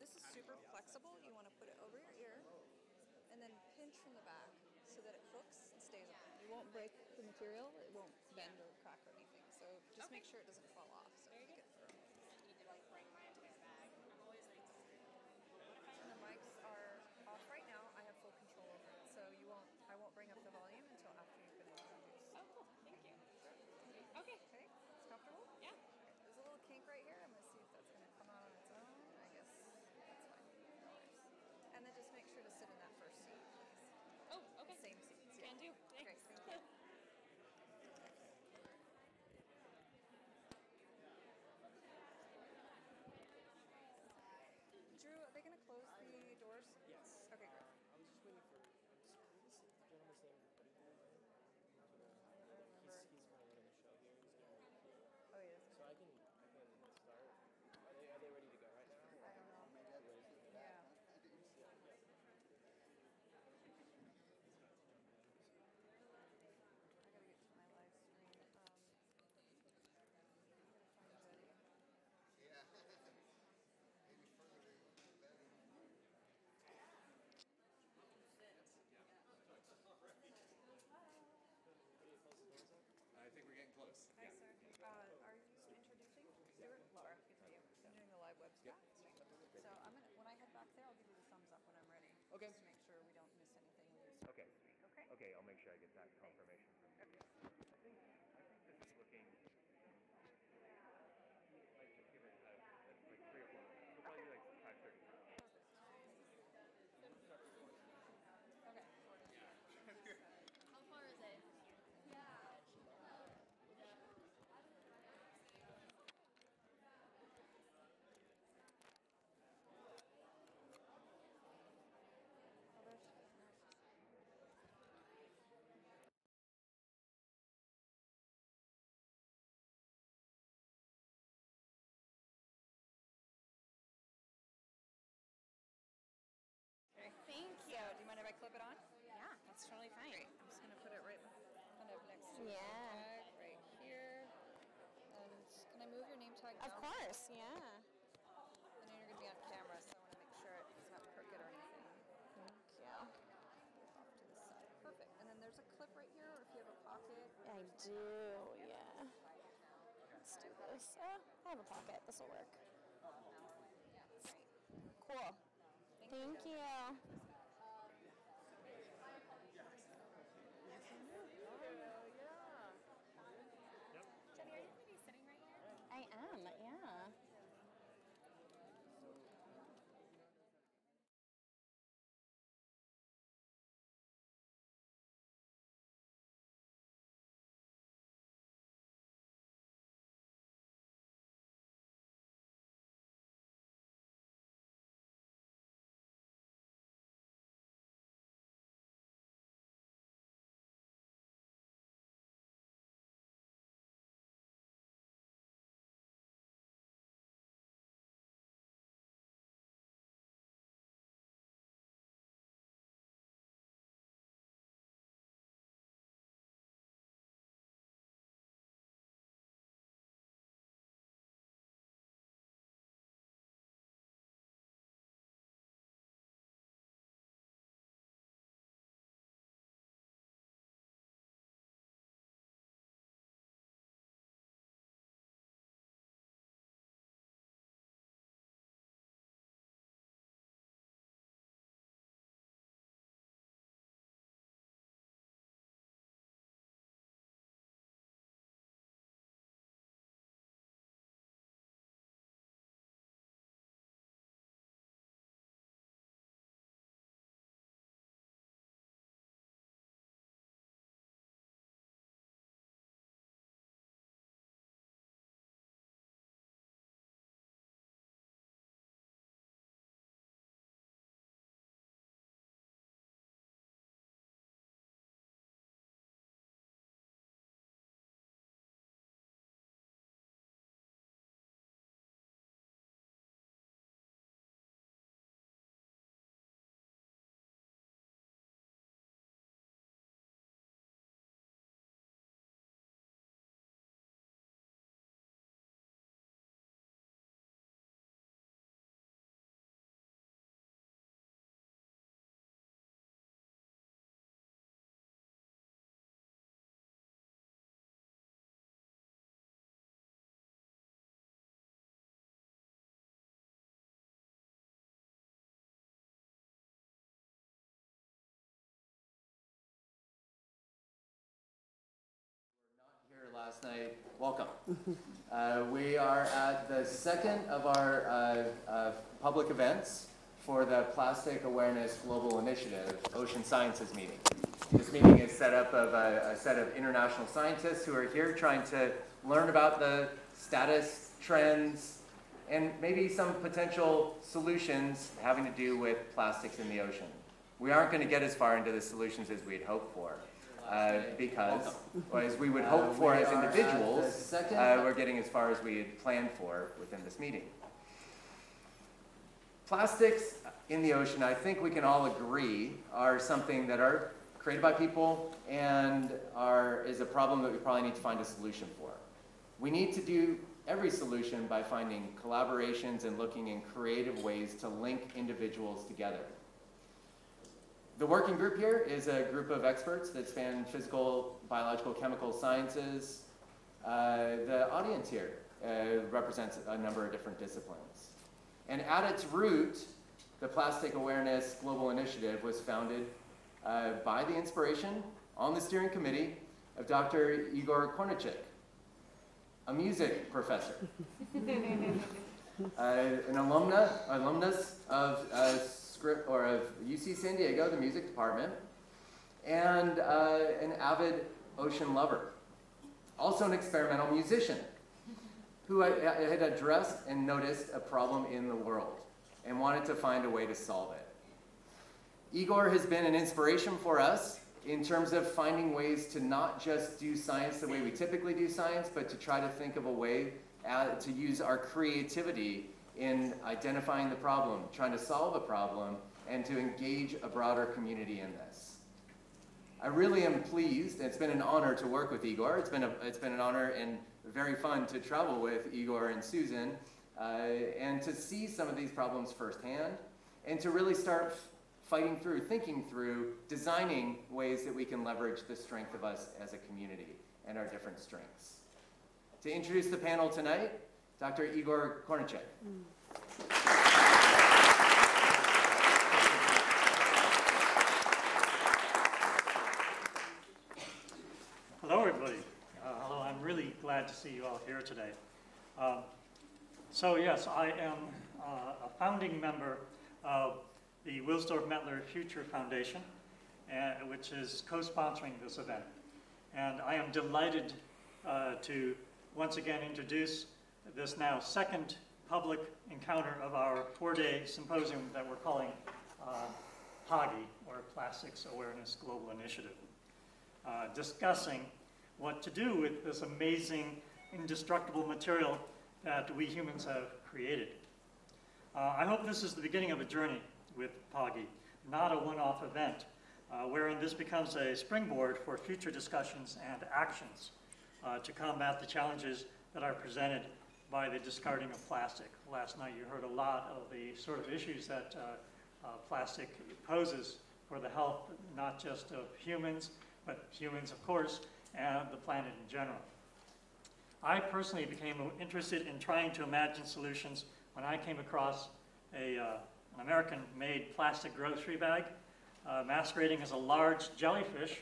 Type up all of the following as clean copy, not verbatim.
this is super flexible. You want to put it over your ear and then pinch from the back so that it hooks and stays on. You won't break the material. It won't bend or crack or anything. So just make sure it doesn't fall off. So Very good. get through. I need to like bring my entire bag. I'm always like, what if I And the mics are off right now. I have full control over it. So I won't bring up the volume until after you've been introduced. Oh, cool. Thank you. Okay. Okay, it's comfortable? Yeah. There's a little kink right here. I'm going to see if that's going to come out on its own. I guess that's fine. No worries. And then just make sure to sit in that first seat, please. Oh, okay. Same seats. Can do. Great, Thanks. thank you. Drew, are they going to close the doors? Yes. Okay, great. I was just waiting for. This gentleman's name. He's kind of running the show here. He's going to. Oh, he is. So I can start. Are they ready to go right now? I don't know. Maybe that's ready. Yeah. Yeah. I gotta get to my live stream. Yeah. Maybe further than better. I think we're getting close. Hi, sir. Are you introducing? Stuart? Laura, good to meet you. I'm doing the live web stuff. So when I head back there, I'll give you the thumbs up when I'm ready. Okay. Just to make sure we don't miss anything when you start. Okay. Okay? Okay, I'll make sure I get that confirmation from you. I think this is looking like just give it like 3 or 4. We'll probably do like 5:30. Okay. How far is it? Thank you. So, do you mind if I clip it on? Yeah, that's totally fine. Great. I'm just going to put it right kind of next to the Yeah. name tag right here. And can I move your name tag down? Of course, yeah. I know you're going to be on camera, so I want to make sure it's not crooked or anything. Thank you. Off to the side. Perfect. And then there's a clip right here, or if you have a pocket. I do, yeah. Let's do this. Oh, I have a pocket. This will work. Great. Cool. Thank you. Jenny, are you going to be sitting right here? I am, yeah. last night, welcome. We are at the second of our public events for the Plastic Awareness Global Initiative Ocean Sciences meeting. This meeting is set up of a set of international scientists who are here trying to learn about the status, trends, and maybe some potential solutions having to do with plastics in the ocean. We aren't going to get as far into the solutions as we'd hoped for. Because, or as we would hope for as individuals, we're getting as far as we had planned for within this meeting. Plastics in the ocean, I think we can all agree, are something that are created by people and is a problem that we probably need to find a solution for. We need to do every solution by finding collaborations and looking in creative ways to link individuals together. The working group here is a group of experts that span physical, biological, chemical sciences. The audience here represents a number of different disciplines. And at its root, the Plastic Awareness Global Initiative was founded by the inspiration on the steering committee of Dr. Igor Kornichek, a music professor, an alumnus of of UC San Diego, the music department, and an avid ocean lover. Also an experimental musician who had addressed and noticed a problem in the world and wanted to find a way to solve it. Igor has been an inspiration for us in terms of finding ways to not just do science the way we typically do science, but to try to think of a way to use our creativity in identifying the problem, trying to solve a problem, and to engage a broader community in this. I really am pleased. It's been an honor to work with Igor. It's been an honor and very fun to travel with Igor and Susan and to see some of these problems firsthand and to really start fighting through, thinking through, designing ways that we can leverage the strength of us as a community and our different strengths. To introduce the panel tonight, Dr. Igor Kornichek. Hello, everybody. Hello, I'm really glad to see you all here today. So yes, I am a founding member of the Wilsdorf-Mettler Future Foundation, which is co-sponsoring this event. And I am delighted to once again introduce this now second public encounter of our 4-day symposium that we're calling PAGI, or Plastics Awareness Global Initiative, discussing what to do with this amazing, indestructible material that we humans have created. I hope this is the beginning of a journey with PAGI, not a one-off event, wherein this becomes a springboard for future discussions and actions to combat the challenges that are presented by the discarding of plastic. Last night you heard a lot of the sort of issues that plastic poses for the health, not just of humans, but humans, of course, and the planet in general. I personally became interested in trying to imagine solutions when I came across an American-made plastic grocery bag masquerading as a large jellyfish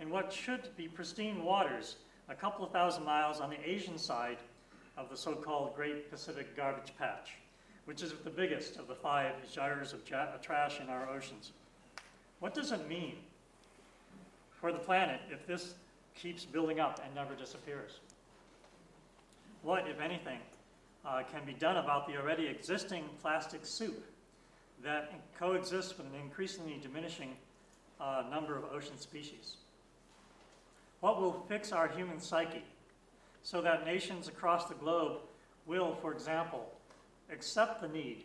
in what should be pristine waters a couple of thousand miles on the Asian side of the so-called Great Pacific Garbage Patch, which is the biggest of the 5 gyres of trash in our oceans. What does it mean for the planet if this keeps building up and never disappears? What, if anything, can be done about the already existing plastic soup that coexists with an increasingly diminishing number of ocean species? What will fix our human psyche so that nations across the globe will, for example, accept the need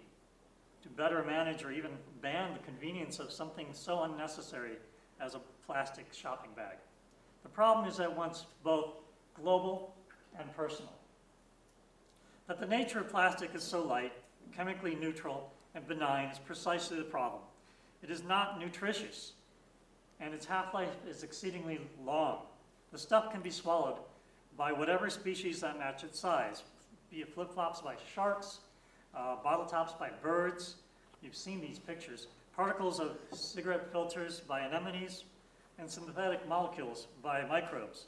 to better manage or even ban the convenience of something so unnecessary as a plastic shopping bag? The problem is at once both global and personal. That the nature of plastic is so light, chemically neutral, and benign is precisely the problem. It is not nutritious, and its half-life is exceedingly long. The stuff can be swallowed by whatever species that match its size, be it flip-flops by sharks, bottle tops by birds. You've seen these pictures. Particles of cigarette filters by anemones, and synthetic molecules by microbes.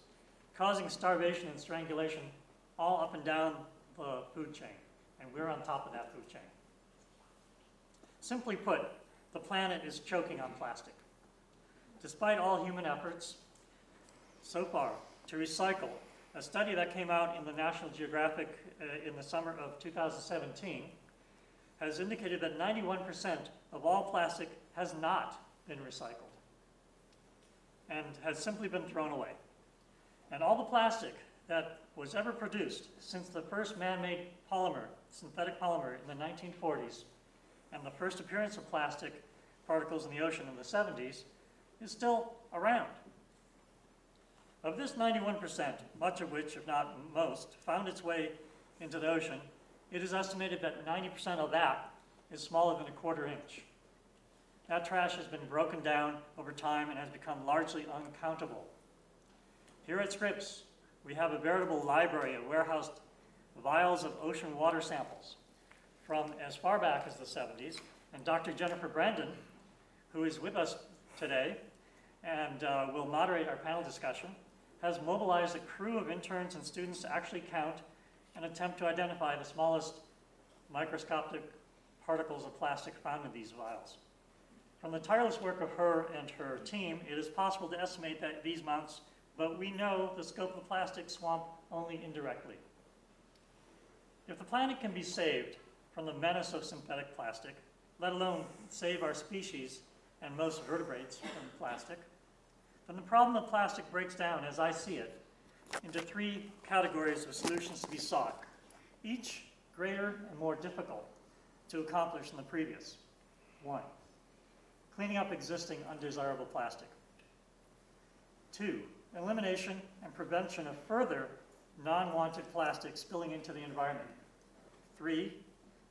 causing starvation and strangulation all up and down the food chain. And we're on top of that food chain. Simply put, the planet is choking on plastic. Despite all human efforts so far to recycle, a study that came out in the National Geographic in the summer of 2017 has indicated that 91% of all plastic has not been recycled and has simply been thrown away. And all the plastic that was ever produced since the first man-made polymer, synthetic polymer in the 1940s, and the first appearance of plastic particles in the ocean in the 70s, is still around. Of this 91%, much of which, if not most, found its way into the ocean, it is estimated that 90% of that is smaller than a quarter inch. That trash has been broken down over time and has become largely uncountable. Here at Scripps, we have a veritable library of warehoused vials of ocean water samples from as far back as the 70s, and Dr. Jennifer Brandon, who is with us today and will moderate our panel discussion, has mobilized a crew of interns and students to actually count and attempt to identify the smallest microscopic particles of plastic found in these vials. From the tireless work of her and her team, it is possible to estimate that these amounts, but we know the scope of the plastic swamp only indirectly. If the planet can be saved from the menace of synthetic plastic, let alone save our species and most vertebrates from plastic, then the problem of plastic breaks down, as I see it, into three categories of solutions to be sought, each greater and more difficult to accomplish than the previous. 1, cleaning up existing undesirable plastic. 2, elimination and prevention of further non-wanted plastic spilling into the environment. 3,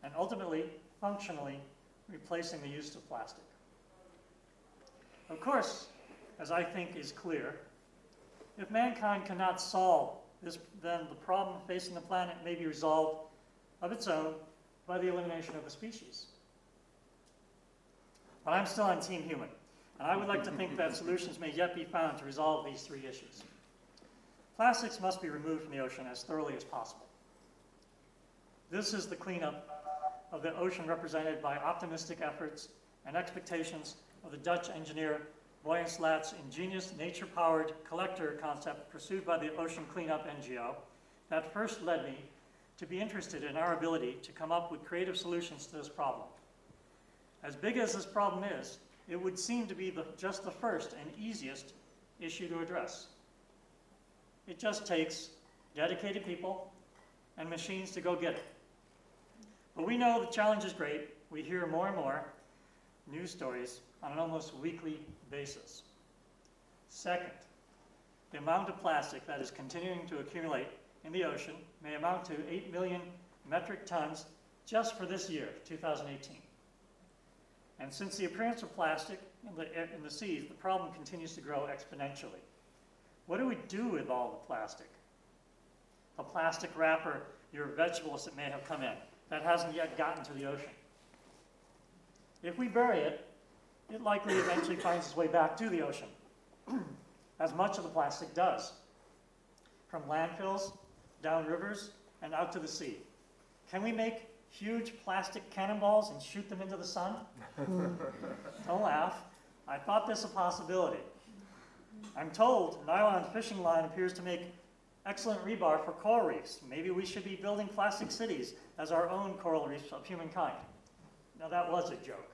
and ultimately, functionally, replacing the use of plastic. Of course, as I think is clear, if mankind cannot solve this, then the problem facing the planet may be resolved of its own by the elimination of the species. But I'm still on Team Human, and I would like to think that solutions may yet be found to resolve these three issues. Plastics must be removed from the ocean as thoroughly as possible. This is the cleanup of the ocean represented by optimistic efforts and expectations of the Dutch engineer Boyan Slat's ingenious nature-powered collector concept pursued by the Ocean Cleanup NGO that first led me to be interested in our ability to come up with creative solutions to this problem. As big as this problem is, it would seem to be just the first and easiest issue to address. It just takes dedicated people and machines to go get it. But we know the challenge is great. We hear more and more news stories on an almost weekly basis. Second, the amount of plastic that is continuing to accumulate in the ocean may amount to 8 million metric tons just for this year, 2018. And since the appearance of plastic in the seas, the problem continues to grow exponentially. What do we do with all the plastic? A plastic wrapper, your vegetables that may have come in, that hasn't yet gotten to the ocean. If we bury it, it likely eventually finds its way back to the ocean, as much of the plastic does, from landfills, down rivers, and out to the sea. Can we make huge plastic cannonballs and shoot them into the sun? Don't laugh. I thought this a possibility. I'm told nylon fishing line appears to make excellent rebar for coral reefs. Maybe we should be building plastic cities as our own coral reefs of humankind. Now that was a joke.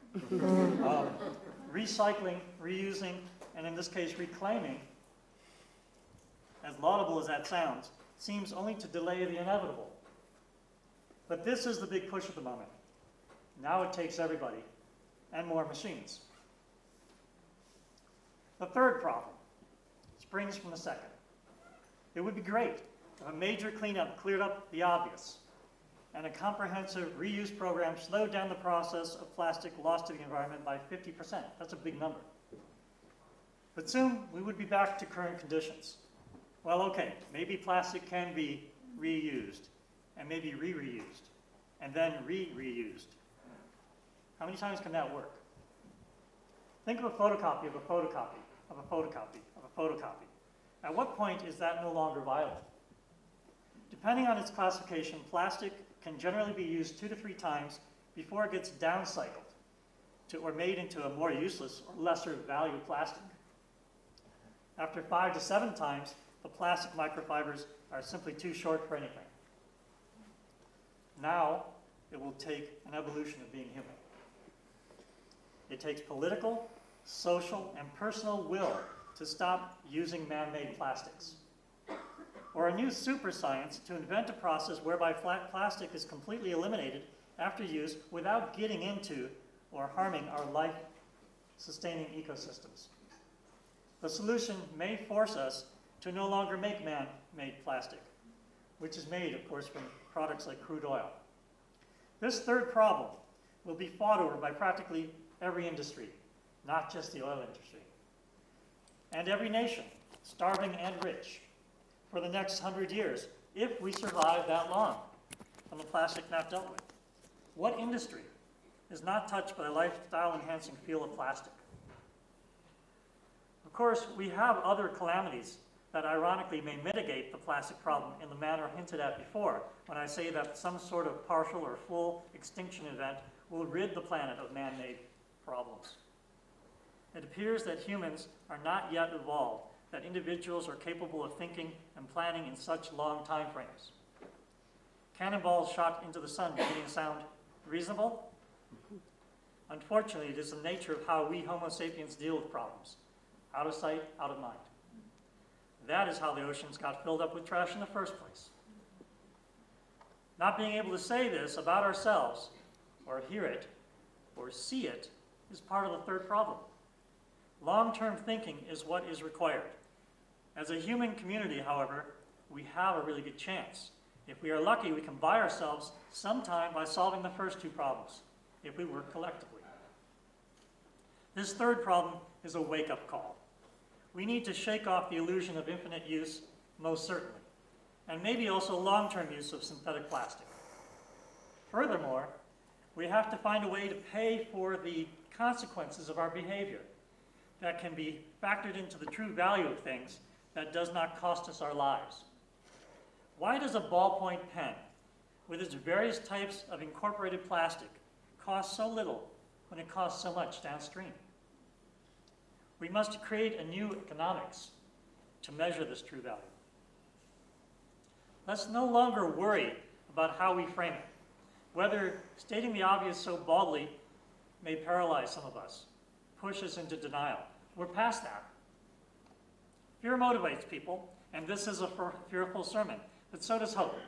Recycling, reusing, and in this case reclaiming, as laudable as that sounds, seems only to delay the inevitable. But this is the big push at the moment. Now it takes everybody and more machines. The third problem springs from the second. It would be great if a major cleanup cleared up the obvious and a comprehensive reuse program slowed down the process of plastic lost to the environment by 50%. That's a big number. But soon we would be back to current conditions. Well, okay, maybe plastic can be reused and maybe re-reused and then re-reused. How many times can that work? Think of a photocopy of a photocopy of a photocopy of a photocopy At what point is that no longer viable? Depending on its classification, plastic can generally be used 2 to 3 times before it gets downcycled or made into a more useless or lesser value plastic. After 5 to 7 times, the plastic microfibers are simply too short for anything. Now, it will take an evolution of being human. It takes political, social, and personal will to stop using man-made plastics. Or a new super science to invent a process whereby plastic is completely eliminated after use without getting into or harming our life-sustaining ecosystems. The solution may force us to no longer make man-made plastic, which is made, of course, from products like crude oil. This third problem will be fought over by practically every industry, not just the oil industry, and every nation, starving and rich, for the next 100 years, if we survive that long on the plastic not dealt with. What industry is not touched by the lifestyle-enhancing feel of plastic? Of course, we have other calamities that ironically may mitigate the plastic problem in the manner hinted at before, when I say that some sort of partial or full extinction event will rid the planet of man-made problems. It appears that humans are not yet evolved, that individuals are capable of thinking and planning in such long time frames. Cannonballs shot into the sun beginning to sound reasonable? Unfortunately, it is the nature of how we Homo sapiens deal with problems. Out of sight, out of mind. That is how the oceans got filled up with trash in the first place. Not being able to say this about ourselves, or hear it, or see it, is part of the third problem. Long-term thinking is what is required. As a human community, however, we have a really good chance. If we are lucky, we can buy ourselves some time by solving the first 2 problems, if we work collectively. This third problem is a wake-up call. We need to shake off the illusion of infinite use, most certainly, and maybe also long-term use of synthetic plastic. Furthermore, we have to find a way to pay for the consequences of our behavior that can be factored into the true value of things that does not cost us our lives. Why does a ballpoint pen, with its various types of incorporated plastic, cost so little when it costs so much downstream? We must create a new economics to measure this true value. Let's no longer worry about how we frame it, whether stating the obvious so baldly may paralyze some of us, push us into denial. We're past that. Fear motivates people, and this is a fearful sermon, but so does hope.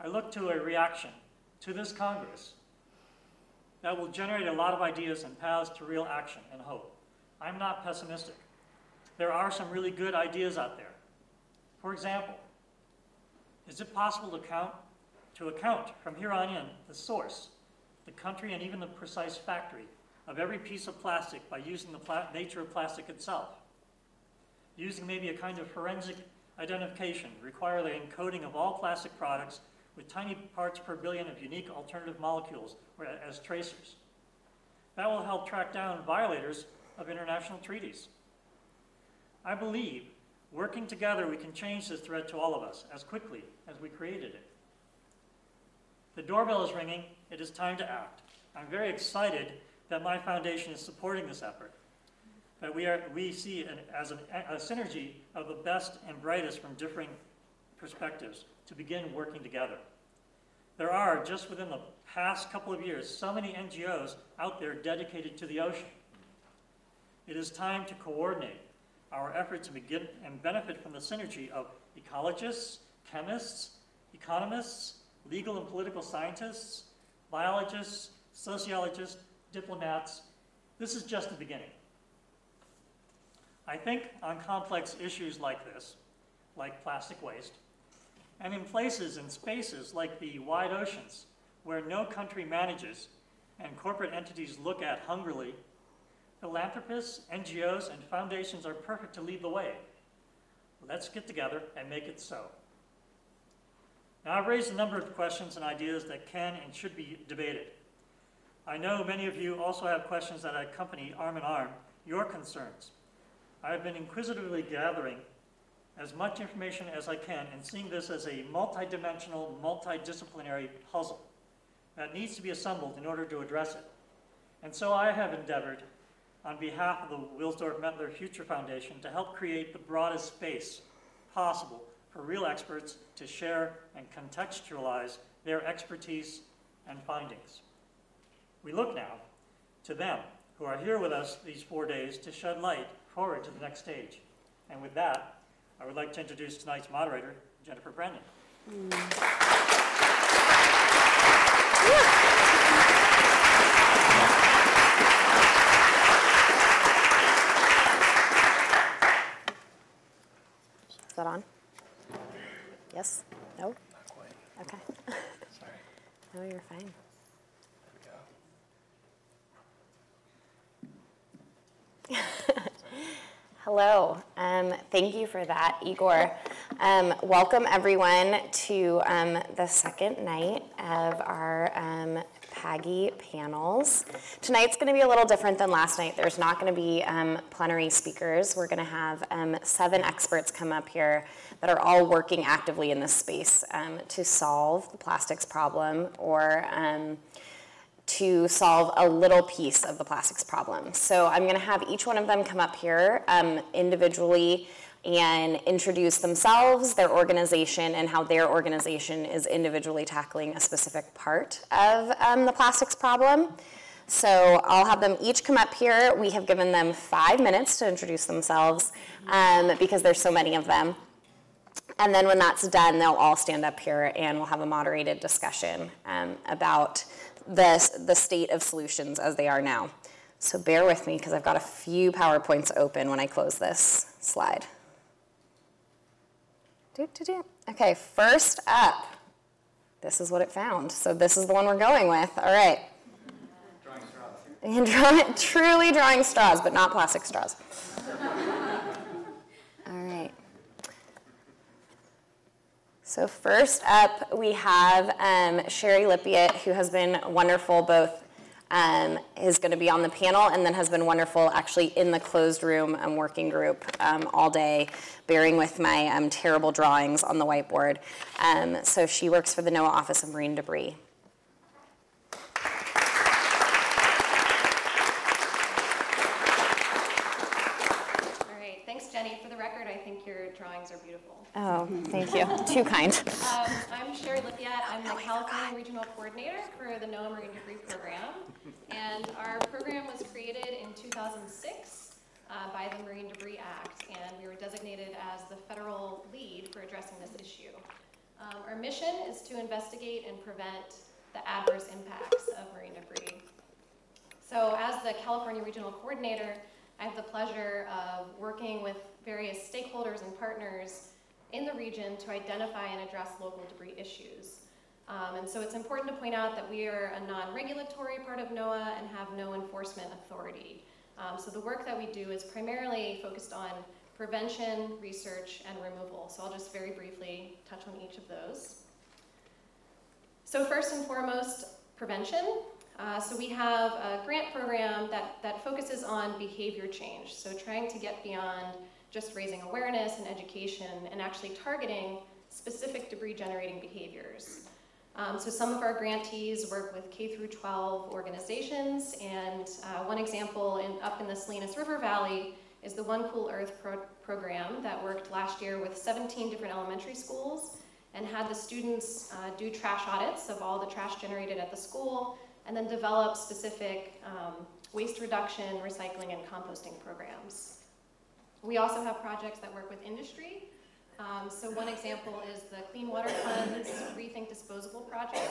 I look to a reaction to this Congress that will generate a lot of ideas and paths to real action and hope. I'm not pessimistic. There are some really good ideas out there. For example, is it possible to account from here on in the source, the country, and even the precise factory of every piece of plastic by using the nature of plastic itself? Using maybe a kind of forensic identification, require the encoding of all plastic products with tiny parts per billion of unique alternative molecules as tracers. That will help track down violators of international treaties. I believe working together we can change this threat to all of us as quickly as we created it. The doorbell is ringing. It is time to act. I'm very excited that my foundation is supporting this effort, that we see as a synergy of the best and brightest from differing perspectives to begin working together. There are, just within the past couple of years, so many NGOs out there dedicated to the ocean. It is time to coordinate our efforts to begin and benefit from the synergy of ecologists, chemists, economists, legal and political scientists, biologists, sociologists, diplomats. This is just the beginning. I think on complex issues like this, like plastic waste, and in places and spaces like the wide oceans, where no country manages and corporate entities look at hungrily, philanthropists, NGOs, and foundations are perfect to lead the way. Let's get together and make it so. Now, I've raised a number of questions and ideas that can and should be debated. I know many of you also have questions that accompany arm in arm your concerns. I have been inquisitively gathering as much information as I can and seeing this as a multidimensional, multidisciplinary puzzle that needs to be assembled in order to address it. And so I have endeavored, on behalf of the Wilsdorf-Mettler Future Foundation, to help create the broadest space possible for real experts to share and contextualize their expertise and findings. We look now to them, who are here with us these 4 days, to shed light forward to the next stage. And with that, I would like to introduce tonight's moderator, Jennifer Brennan. Is that on? Yes? No? Not quite. Okay. Sorry. No, you're fine. There we go. Hello. Thank you for that, Igor. Welcome, everyone, to the second night of our PAGI panels. Tonight's going to be a little different than last night. There's not going to be plenary speakers. We're going to have 7 experts come up here that are all working actively in this space to solve the plastics problem or to solve a little piece of the plastics problem. So I'm going to have each one of them come up here individually and introduce themselves, their organization, and how their organization is individually tackling a specific part of the plastics problem. So I'll have them each come up here. We have given them 5 minutes to introduce themselves because there's so many of them. And then when that's done, they'll all stand up here and we'll have a moderated discussion about the state of solutions as they are now. So bear with me because I've got a few PowerPoints open when I close this slide. Okay, first up, this is what it found. So this is the one we're going with. All right. Drawing straws. Truly drawing straws, but not plastic straws. All right. So first up, we have Sherry Lippiett, who has been wonderful, both is going to be on the panel and then has been wonderful actually in the closed room working group all day, bearing with my terrible drawings on the whiteboard. So she works for the NOAA Office of Marine Debris. Jenny, for the record, I think your drawings are beautiful. Oh, thank you. Too kind. I'm Sherry Lippiett. I'm the California Regional Coordinator for the NOAA Marine Debris Program. And our program was created in 2006 by the Marine Debris Act, and we were designated as the federal lead for addressing this issue. Our mission is to investigate and prevent the adverse impacts of marine debris. So as the California Regional Coordinator, I have the pleasure of working with various stakeholders and partners in the region to identify and address local debris issues. And so it's important to point out that we are a non-regulatory part of NOAA and have no enforcement authority. So the work that we do is primarily focused on prevention, research, and removal. So I'll just very briefly touch on each of those. So first and foremost, prevention. So we have a grant program that focuses on behavior change, so trying to get beyond just raising awareness and education and actually targeting specific debris generating behaviors. So some of our grantees work with K through 12 organizations, and one example up in the Salinas River Valley is the One Cool Earth program that worked last year with 17 different elementary schools and had the students do trash audits of all the trash generated at the school, and then develop specific waste reduction, recycling, and composting programs. We also have projects that work with industry. So one example is the Clean Water Fund's Rethink Disposable project,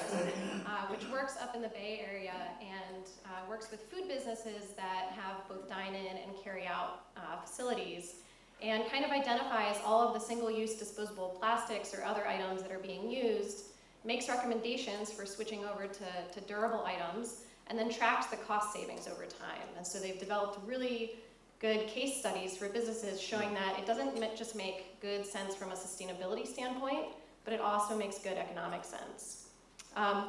which works up in the Bay Area and works with food businesses that have both dine-in and carry-out facilities, and kind of identifies all of the single-use disposable plastics or other items that are being used, makes recommendations for switching over to durable items, and then tracks the cost savings over time. And so they've developed really good case studies for businesses showing that it doesn't just make good sense from a sustainability standpoint, but it also makes good economic sense.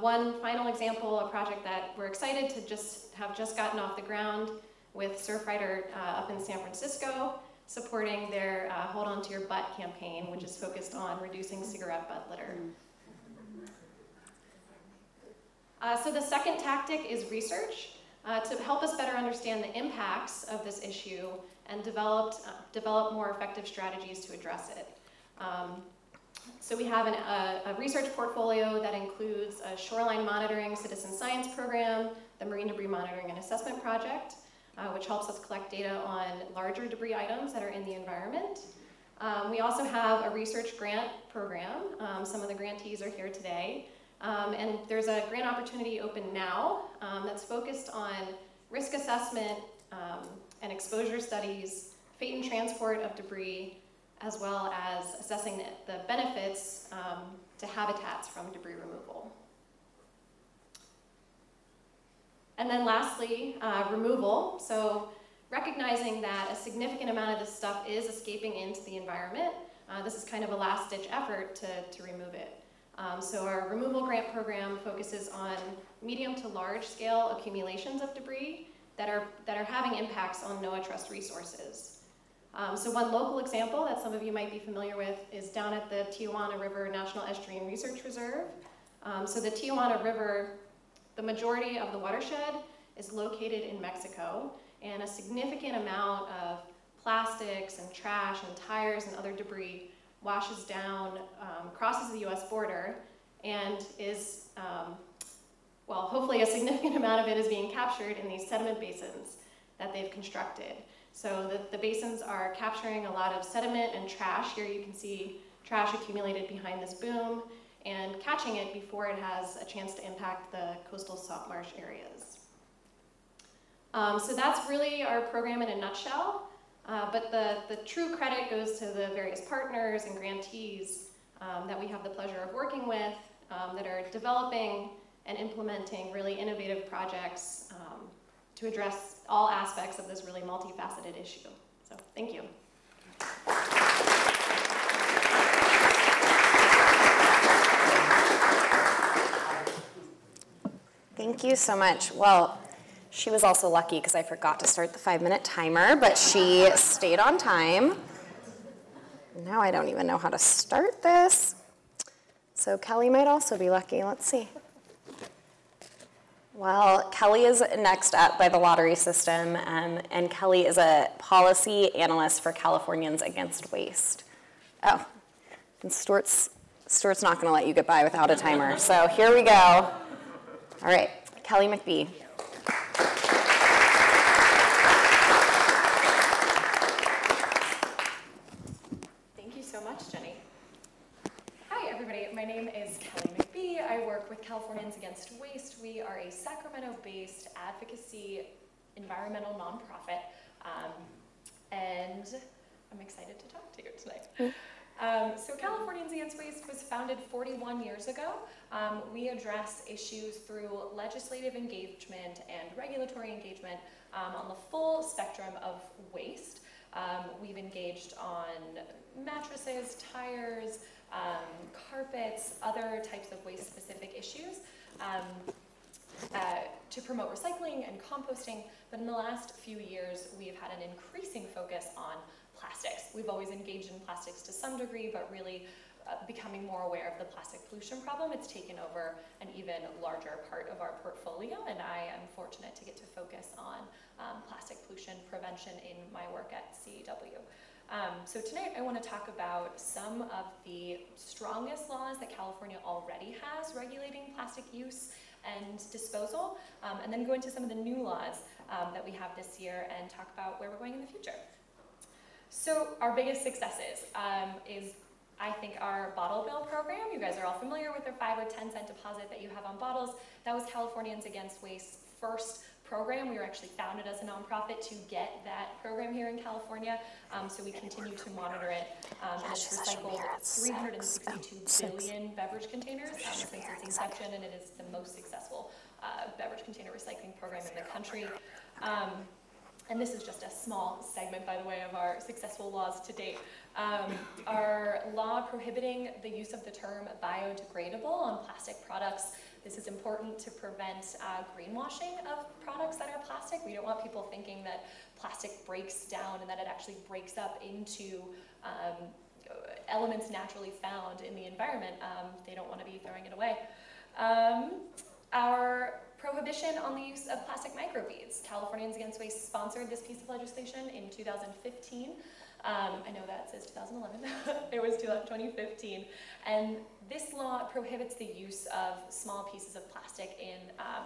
One final example, a project that we're excited to have just gotten off the ground with Surfrider up in San Francisco, supporting their Hold On To Your Butt campaign, which is focused on reducing cigarette butt litter. So the second tactic is research to help us better understand the impacts of this issue and develop more effective strategies to address it. So we have a research portfolio that includes a shoreline monitoring citizen science program, the Marine Debris Monitoring and Assessment Project, which helps us collect data on larger debris items that are in the environment. We also have a research grant program. Some of the grantees are here today. And there's a grant opportunity open now that's focused on risk assessment and exposure studies, fate and transport of debris, as well as assessing the benefits to habitats from debris removal. And then lastly, removal. So recognizing that a significant amount of this stuff is escaping into the environment, this is kind of a last-ditch effort to remove it. So our removal grant program focuses on medium to large-scale accumulations of debris that are having impacts on NOAA Trust resources. So one local example that some of you might be familiar with is down at the Tijuana River National Estuarine Research Reserve. So the Tijuana River, the majority of the watershed is located in Mexico, and a significant amount of plastics and trash and tires and other debris washes down, crosses the US border, and is, well, hopefully a significant amount of it is being captured in these sediment basins that they've constructed. So the basins are capturing a lot of sediment and trash. Here you can see trash accumulated behind this boom and catching it before it has a chance to impact the coastal salt marsh areas. So that's really our program in a nutshell. But the true credit goes to the various partners and grantees that we have the pleasure of working with that are developing and implementing really innovative projects to address all aspects of this really multifaceted issue. So thank you. Thank you so much. Well, she was also lucky because I forgot to start the 5-minute timer, but she stayed on time. Now I don't even know how to start this. So Kelly might also be lucky. Let's see. Well, Kelly is next up by the lottery system, and Kelly is a policy analyst for Californians Against Waste. Oh, and Stuart's not going to let you get by without a timer. So here we go. All right, Kelly McBee. Thank you so much, Jenny. Hi, everybody. My name is Kelly McBee. I work with Californians Against Waste. We are a Sacramento-based advocacy environmental nonprofit, and I'm excited to talk to you tonight. So Californians Against Waste was founded 41 years ago. We address issues through legislative engagement and regulatory engagement on the full spectrum of waste. We've engaged on mattresses, tires, carpets, other types of waste-specific issues to promote recycling and composting. But in the last few years, we've had an increasing focus on plastics. We've always engaged in plastics to some degree, but really becoming more aware of the plastic pollution problem. It's taken over an even larger part of our portfolio, and I am fortunate to get to focus on plastic pollution prevention in my work at CEW. So tonight I want to talk about some of the strongest laws that California already has regulating plastic use and disposal, and then go into some of the new laws that we have this year and talk about where we're going in the future. So our biggest successes is, I think, our bottle bill program. You guys are all familiar with the 5 or 10 cent deposit that you have on bottles. That was Californians Against Waste's first program. We were actually founded as a nonprofit to get that program here in California, so we continue to monitor it. And it's recycled 362 billion beverage containers since its inception, and it is the most successful beverage container recycling program in the country. And this is just a small segment, by the way, of our successful laws to date. Our law prohibiting the use of the term biodegradable on plastic products. This is important to prevent greenwashing of products that are plastic. We don't want people thinking that plastic breaks down and that it actually breaks up into elements naturally found in the environment. They don't want to be throwing it away. Our prohibition on the use of plastic microbeads. Californians Against Waste sponsored this piece of legislation in 2015. I know that says 2011. It was 2015. And this law prohibits the use of small pieces of plastic in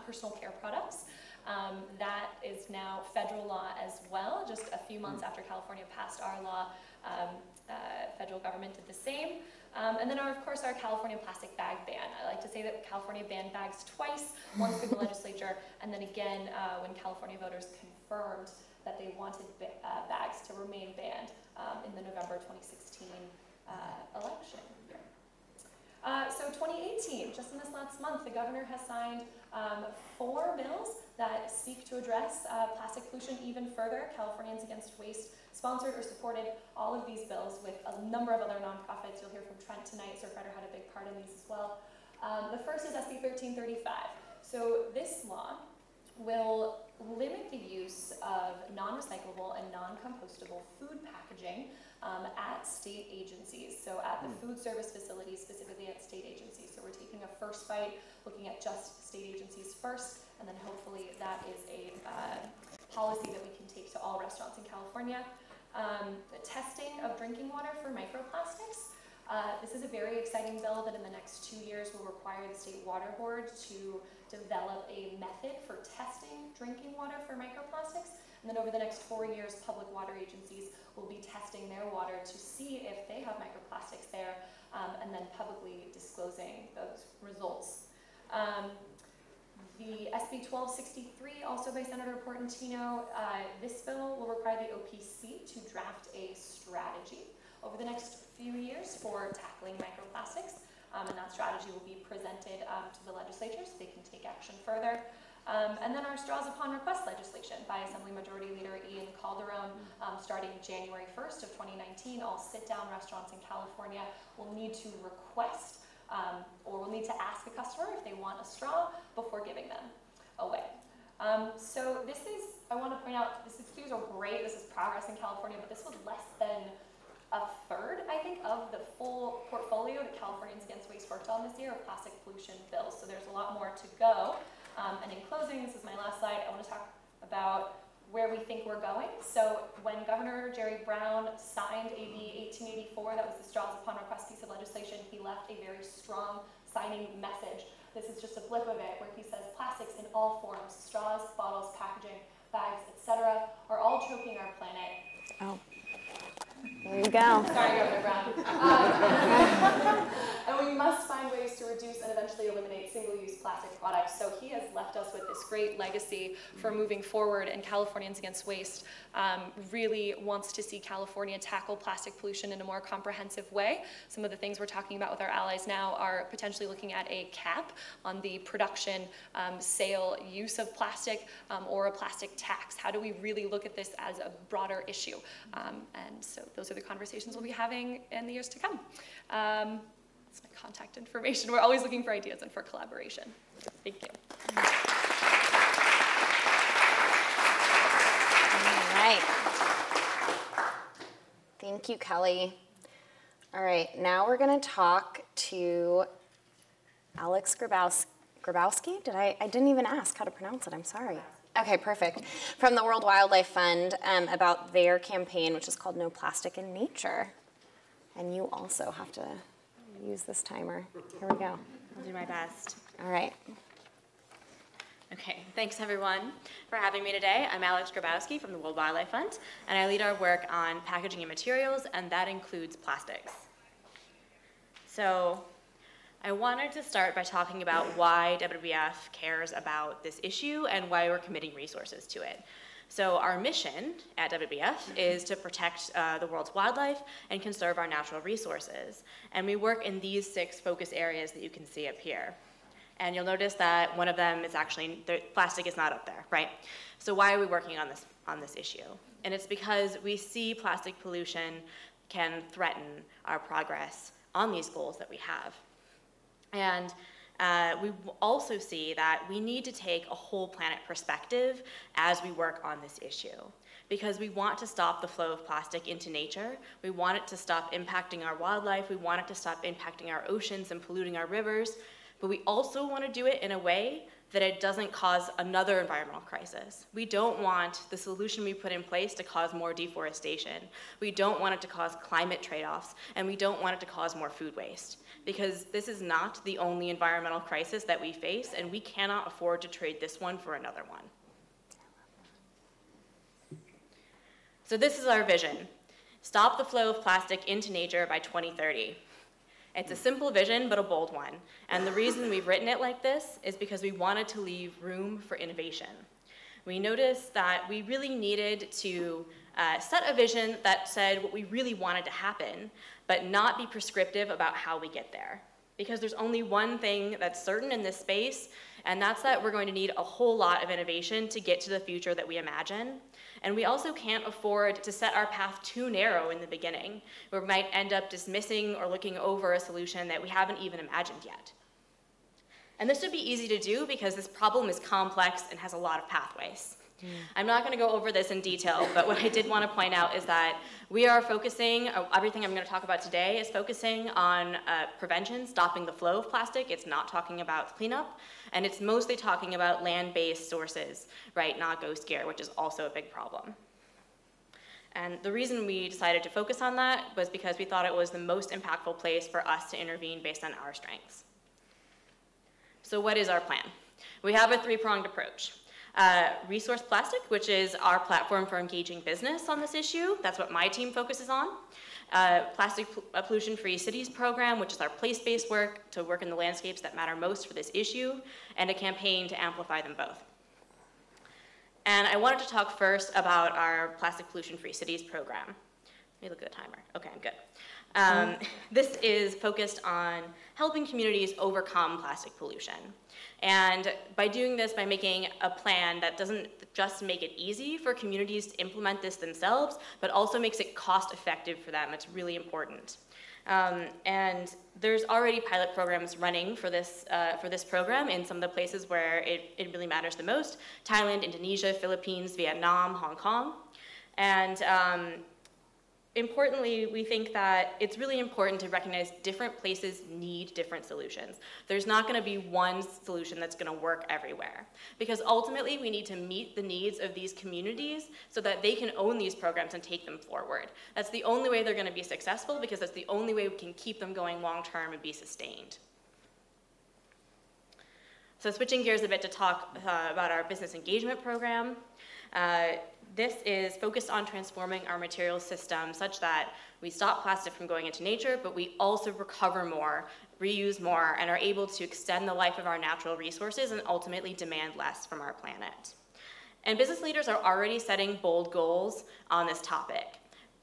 personal care products. That is now federal law as well. Just a few months after California passed our law, federal government did the same. And then, of course, our California plastic bag ban. I like to say that California banned bags twice, once through the legislature, and then again when California voters confirmed that they wanted bags to remain banned in the November 2016 election. So 2018, just in this last month, the governor has signed 4 bills that seek to address plastic pollution even further. Californians Against Waste sponsored or supported all of these bills with a number of other nonprofits. You'll hear from Trent tonight. Surf Rider had a big part in these as well. The first is SB 1335. So this law will limit the use of non-recyclable and non-compostable food packaging at state agencies. So at the food service facilities, specifically at state agencies. So we're taking a first bite, looking at just state agencies first, and then hopefully that is a policy that we can take to all restaurants in California. The testing of drinking water for microplastics. This is a very exciting bill that in the next 2 years will require the State Water Board to develop a method for testing drinking water for microplastics. And then over the next 4 years, public water agencies will be testing their water to see if they have microplastics there, and then publicly disclosing those results. The SB 1263, also by Senator Portantino, this bill will require the OPC to draft a strategy over the next few years for tackling microplastics, and that strategy will be presented to the legislature so they can take action further. And then our straws upon request legislation by Assembly Majority Leader Ian Calderon, starting January 1st of 2019, all sit-down restaurants in California will need to request or will need to ask a customer if they want a straw before giving them away. So this is, I want to point out, these are great, this is progress in California, but this was less than a third, I think, of the full portfolio that Californians Against Waste worked on this year of plastic pollution bills. So there's a lot more to go. And in closing, this is my last slide, I want to talk about where we think we're going. So when Governor Jerry Brown signed AB 1884, that was the straws upon request piece of legislation, he left a very strong signing message. This is just a blip of it, where he says plastics in all forms, straws, bottles, packaging, bags, etc., are all choking our planet. Oh. There you go. Sorry, Governor Brown. And we must find ways to reduce and eventually eliminate single-use plastic products. So he has left us with this great legacy for moving forward, and Californians Against Waste really wants to see California tackle plastic pollution in a more comprehensive way. Some of the things we're talking about with our allies now are potentially looking at a cap on the production, sale, use of plastic, or a plastic tax. How do we really look at this as a broader issue? And so those are the conversations we'll be having in the years to come. That's my contact information. We're always looking for ideas and for collaboration. Thank you. All right. Thank you, Kelly. All right, now we're going to talk to Alex Grabowski. I didn't even ask how to pronounce it. I'm sorry. Okay, perfect. From the World Wildlife Fund about their campaign, which is called No Plastic in Nature. And you also have to use this timer. Here we go. I'll do my best. All right. Okay, thanks everyone for having me today. I'm Alex Grabowski from the World Wildlife Fund, and I lead our work on packaging and materials, and that includes plastics. So I wanted to start by talking about why WWF cares about this issue and why we're committing resources to it. So our mission at WWF is to protect the world's wildlife and conserve our natural resources. And we work in these 6 focus areas that you can see up here. And you'll notice that one of them is actually, the plastic is not up there, right? So why are we working on this issue? And it's because we see plastic pollution can threaten our progress on these goals that we have. And we also see that we need to take a whole planet perspective as we work on this issue. Because we want to stop the flow of plastic into nature. We want it to stop impacting our wildlife. We want it to stop impacting our oceans and polluting our rivers. But we also want to do it in a way that it doesn't cause another environmental crisis. We don't want the solution we put in place to cause more deforestation. We don't want it to cause climate trade-offs, and we don't want it to cause more food waste. Because this is not the only environmental crisis that we face, and we cannot afford to trade this one for another one. So this is our vision. Stop the flow of plastic into nature by 2030. It's a simple vision, but a bold one. And the reason we've written it like this is because we wanted to leave room for innovation. We noticed that we really needed to set a vision that said what we really wanted to happen, but not be prescriptive about how we get there. Because there's only one thing that's certain in this space, and that's that we're going to need a whole lot of innovation to get to the future that we imagine. And we also can't afford to set our path too narrow in the beginning, where we might end up dismissing or looking over a solution that we haven't even imagined yet. And this would be easy to do because this problem is complex and has a lot of pathways. I'm not going to go over this in detail, but what I did want to point out is that we are focusing, everything I'm going to talk about today is focusing on prevention, stopping the flow of plastic. It's not talking about cleanup, and it's mostly talking about land-based sources, right, not ghost gear, which is also a big problem. And the reason we decided to focus on that was because we thought it was the most impactful place for us to intervene based on our strengths. So what is our plan? We have a three-pronged approach. Resource Plastic, which is our platform for engaging business on this issue. That's what my team focuses on. Plastic Pollution-Free Cities program, which is our place-based work to work in the landscapes that matter most for this issue, and a campaign to amplify them both. And I wanted to talk first about our Plastic Pollution-Free Cities program. Let me look at the timer. Okay, I'm good. This is focused on helping communities overcome plastic pollution. And by doing this, by making a plan that doesn't just make it easy for communities to implement this themselves, but also makes it cost effective for them. It's really important. And there's already pilot programs running for this program in some of the places where it really matters the most: Thailand, Indonesia, Philippines, Vietnam, Hong Kong. And importantly, we think that it's really important to recognize different places need different solutions. There's not going to be one solution that's going to work everywhere, because ultimately we need to meet the needs of these communities so that they can own these programs and take them forward. That's the only way they're going to be successful, because that's the only way we can keep them going long term and be sustained. So switching gears a bit to talk about our business engagement program. This is focused on transforming our material system such that we stop plastic from going into nature, but we also recover more, reuse more, and are able to extend the life of our natural resources and ultimately demand less from our planet. And business leaders are already setting bold goals on this topic,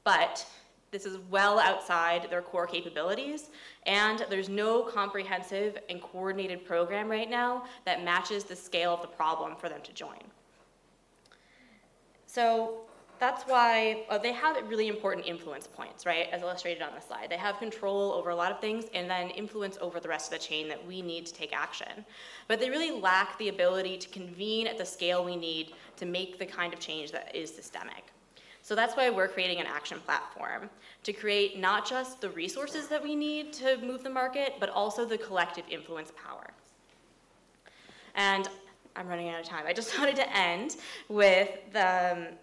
but this is well outside their core capabilities, and there's no comprehensive and coordinated program right now that matches the scale of the problem for them to join. So that's why they have really important influence points, right, as illustrated on the slide. They have control over a lot of things and then influence over the rest of the chain that we need to take action. But they really lack the ability to convene at the scale we need to make the kind of change that is systemic. So that's why we're creating an action platform to create not just the resources that we need to move the market, but also the collective influence power. And I'm running out of time. I just wanted to end with the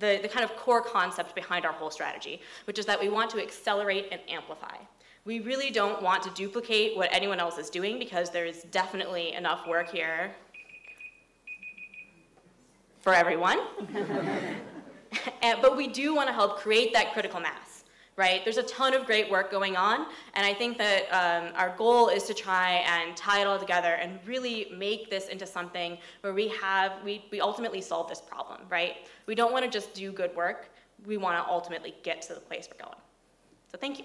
kind of core concept behind our whole strategy, which is that we want to accelerate and amplify. We really don't want to duplicate what anyone else is doing, because there's definitely enough work here for everyone. But we do want to help create that critical mass, right? There's a ton of great work going on, and I think that our goal is to try and tie it all together and really make this into something where we ultimately solve this problem, right? We don't want to just do good work. We want to ultimately get to the place we're going. So thank you.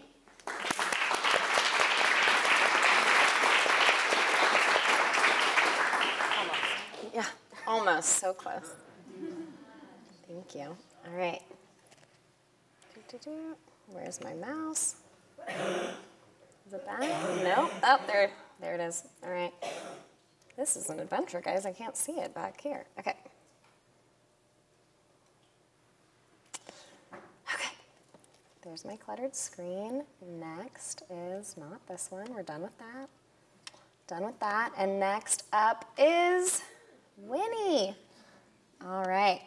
Almost. Yeah, almost, so close. Thank you. All right. Where's my mouse? Is it back? No? Oh, there it is. All right. This is an adventure, guys. I can't see it back here. Okay. Okay. There's my cluttered screen. Next is not this one. We're done with that. Done with that. And next up is Winnie. All right.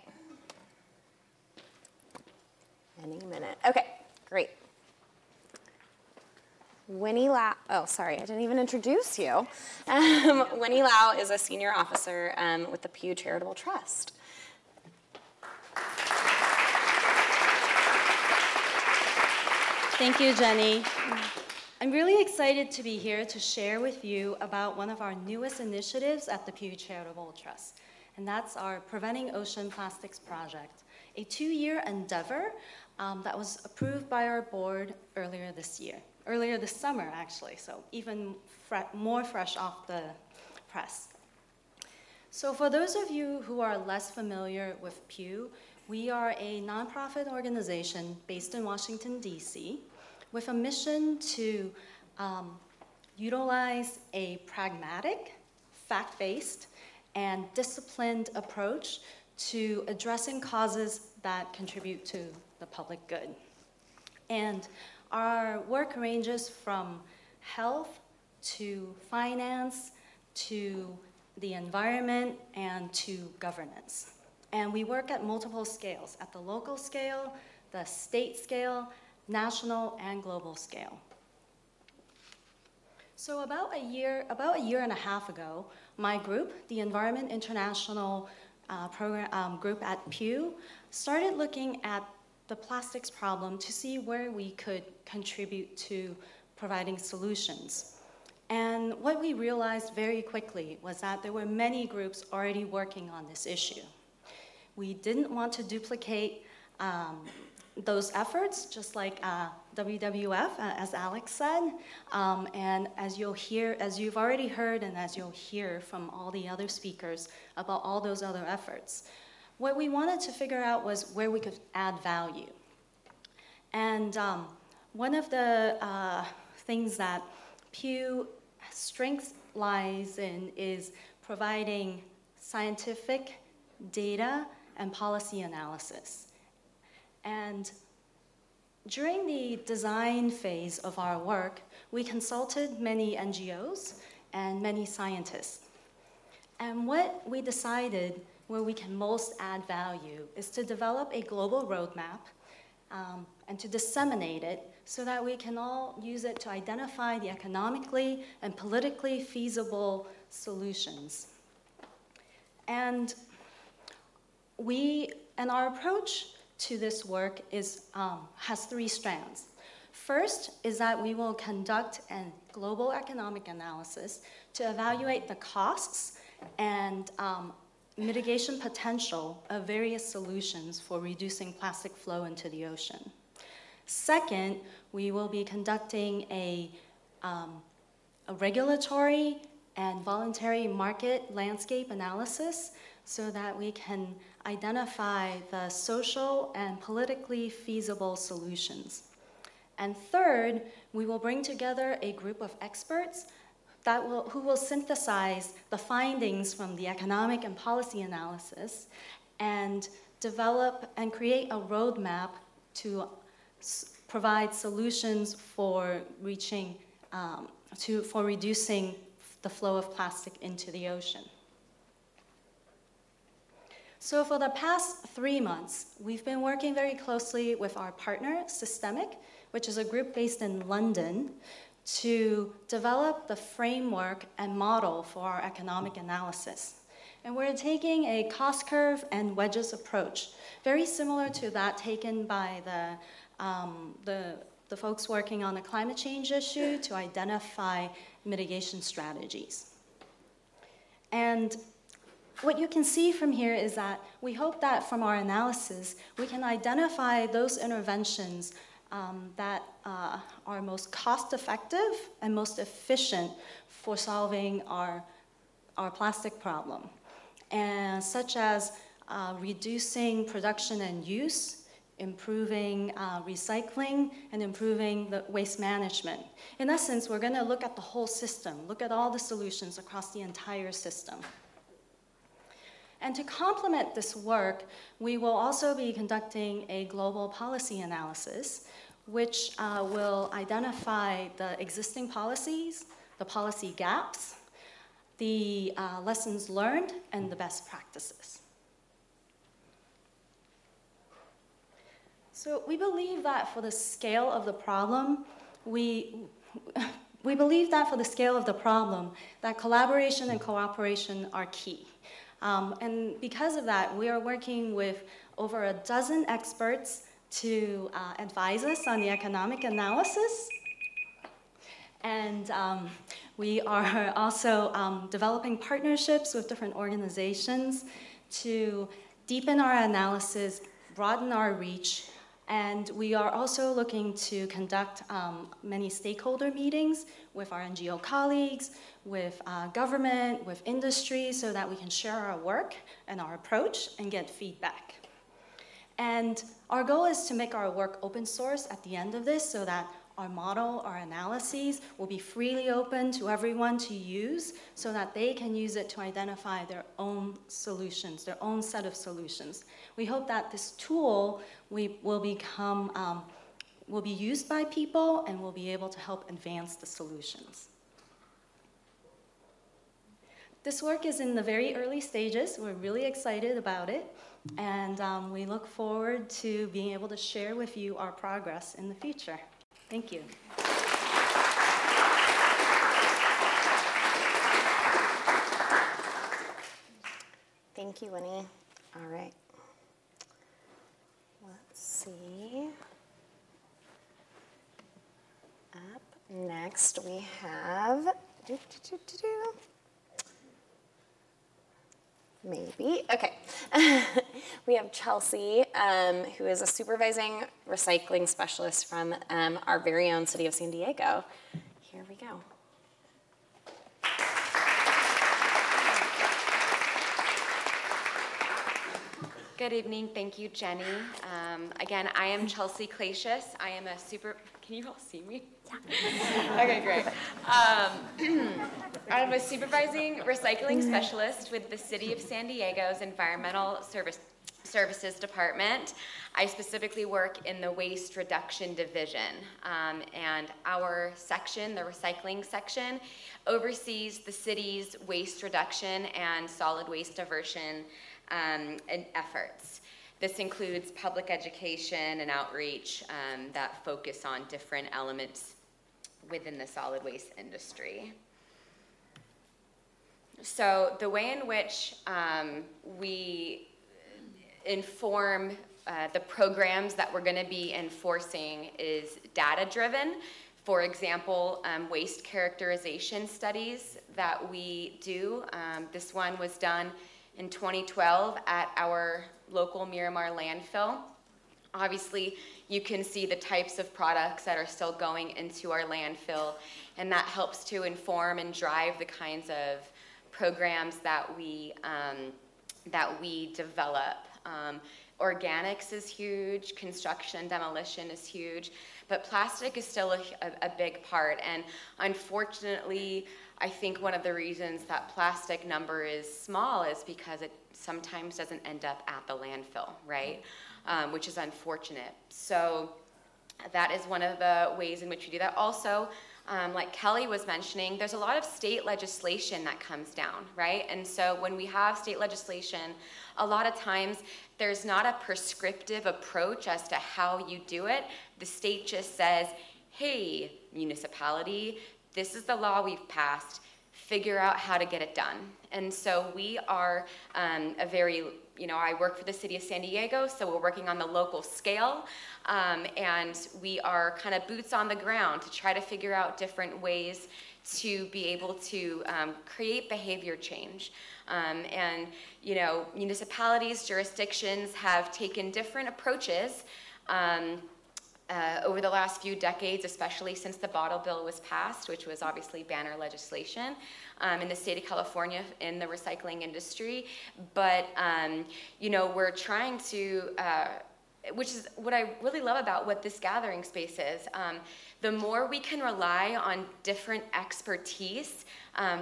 Any minute. Okay, great. Winnie Lau, oh, sorry, I didn't even introduce you. Winnie Lau is a senior officer with the Pew Charitable Trust. Thank you, Jenny. I'm really excited to be here to share with you about one of our newest initiatives at the Pew Charitable Trust, and that's our Preventing Ocean Plastics project, a 2-year endeavor that was approved by our board earlier this summer, actually, so even more fresh off the press. So for those of you who are less familiar with Pew, we are a nonprofit organization based in Washington, D.C., with a mission to utilize a pragmatic, fact-based, and disciplined approach to addressing causes that contribute to the public good. And our work ranges from health to finance to the environment and to governance. And we work at multiple scales, at the local scale, the state scale, national and global scale. So about a year and a half ago, my group, the Environment International group at Pew, started looking at the plastics problem to see where we could contribute to providing solutions. And what we realized very quickly was that there were many groups already working on this issue. We didn't want to duplicate those efforts, just like WWF, as Alex said, and as you've already heard, and as you'll hear from all the other speakers about all those other efforts. What we wanted to figure out was where we could add value. And one of the things that Pew's strength lies in is providing scientific data and policy analysis. And during the design phase of our work, we consulted many NGOs and many scientists. And what we decided where we can most add value is to develop a global roadmap and to disseminate it so that we can all use it to identify the economically and politically feasible solutions. And our approach to this work has 3 strands. First is that we will conduct a global economic analysis to evaluate the costs and mitigation potential of various solutions for reducing plastic flow into the ocean. Second, we will be conducting a regulatory and voluntary market landscape analysis so that we can identify the social and politically feasible solutions. And third, we will bring together a group of experts who will synthesize the findings from the economic and policy analysis and develop and create a roadmap to provide solutions for reducing the flow of plastic into the ocean. So for the past 3 months, we've been working very closely with our partner, Systemic, which is a group based in London, to develop the framework and model for our economic analysis. And we're taking a cost curve and wedges approach, very similar to that taken by the folks working on the climate change issue to identify mitigation strategies. And what you can see from here is that we hope that from our analysis, we can identify those interventions that are most cost-effective and most efficient for solving our plastic problem, and such as reducing production and use improving recycling, and improving the waste management. In essence, we're going to look at the whole system, look at all the solutions across the entire system. And to complement this work, we will also be conducting a global policy analysis, which will identify the existing policies, the policy gaps, the lessons learned, and the best practices. So we believe that for the scale of the problem, that collaboration and cooperation are key. And because of that, we are working with over a dozen experts to advise us on the economic analysis. And we are also developing partnerships with different organizations to deepen our analysis, broaden our reach, and we are also looking to conduct many stakeholder meetings with our NGO colleagues, with government, with industry, so that we can share our work and our approach and get feedback. And our goal is to make our work open source at the end of this so that our model, our analyses will be freely open to everyone to use so that they can use it to identify their own solutions, their own set of solutions. We hope that this tool will be used by people and will be able to help advance the solutions. This work is in the very early stages. We're really excited about it, and we look forward to being able to share with you our progress in the future. Thank you. Thank you, Winnie. All right. Let's see. Up next, we have maybe. Okay. We have Chelsea, who is a supervising recycling specialist from our very own city of San Diego. Here we go. Good evening. Thank you, Jenny. Again, I am Chelsea Clacius. I am a can you all see me? Yeah. Okay, great. I'm a supervising recycling specialist with the City of San Diego's Environmental Services Department. I specifically work in the Waste Reduction Division, and our section, the recycling section, oversees the city's waste reduction and solid waste diversion and efforts. This includes public education and outreach that focus on different elements within the solid waste industry. So the way in which we inform the programs that we're going to be enforcing is data-driven. For example, waste characterization studies that we do. This one was done in 2012 at our local Miramar landfill. Obviously, you can see the types of products that are still going into our landfill, and that helps to inform and drive the kinds of programs that we develop. Organics is huge, construction and demolition is huge, but plastic is still a big part, and unfortunately, I think one of the reasons that plastic number is small is because it sometimes doesn't end up at the landfill, right? Which is unfortunate. So that is one of the ways in which we do that. Also, like Kelly was mentioning, there's a lot of state legislation that comes down, right? And so when we have state legislation, a lot of times there's not a prescriptive approach as to how you do it. The state just says, hey, municipality, this is the law we've passed, figure out how to get it done. And so we are I work for the city of San Diego, so we're working on the local scale, and we are kind of boots on the ground to try to figure out different ways to be able to create behavior change. And municipalities, jurisdictions have taken different approaches over the last few decades, especially since the bottle bill was passed, which was obviously banner legislation in the state of California in the recycling industry. But, we're trying to which is what I really love about what this gathering space is. The more we can rely on different expertise,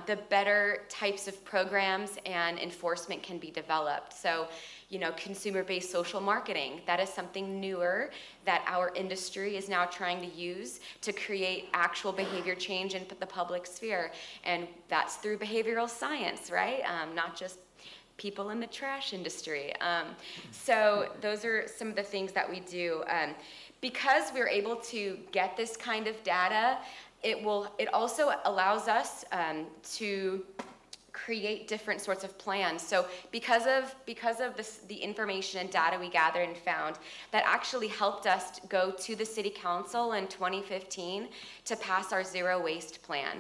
the better types of programs and enforcement can be developed. So, you know, consumer-based social marketing, that is something newer that our industry is now trying to use to create actual behavior change in the public sphere. And that's through behavioral science, right? Not just people in the trash industry. So those are some of the things that we do. Because we're able to get this kind of data, it also allows us to create different sorts of plans. So because of the information and data we gathered and found, that actually helped us go to the City Council in 2015 to pass our zero waste plan.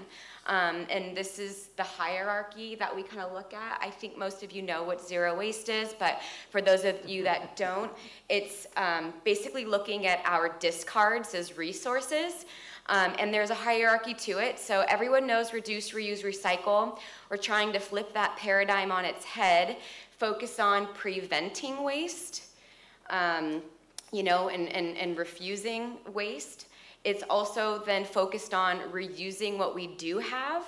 And this is the hierarchy that we kind of look at. I think most of you know what zero waste is, but for those of you that don't, it's basically looking at our discards as resources. And there's a hierarchy to it. So everyone knows reduce, reuse, recycle. We're trying to flip that paradigm on its head, focus on preventing waste, you know, and refusing waste. It's also then focused on reusing what we do have.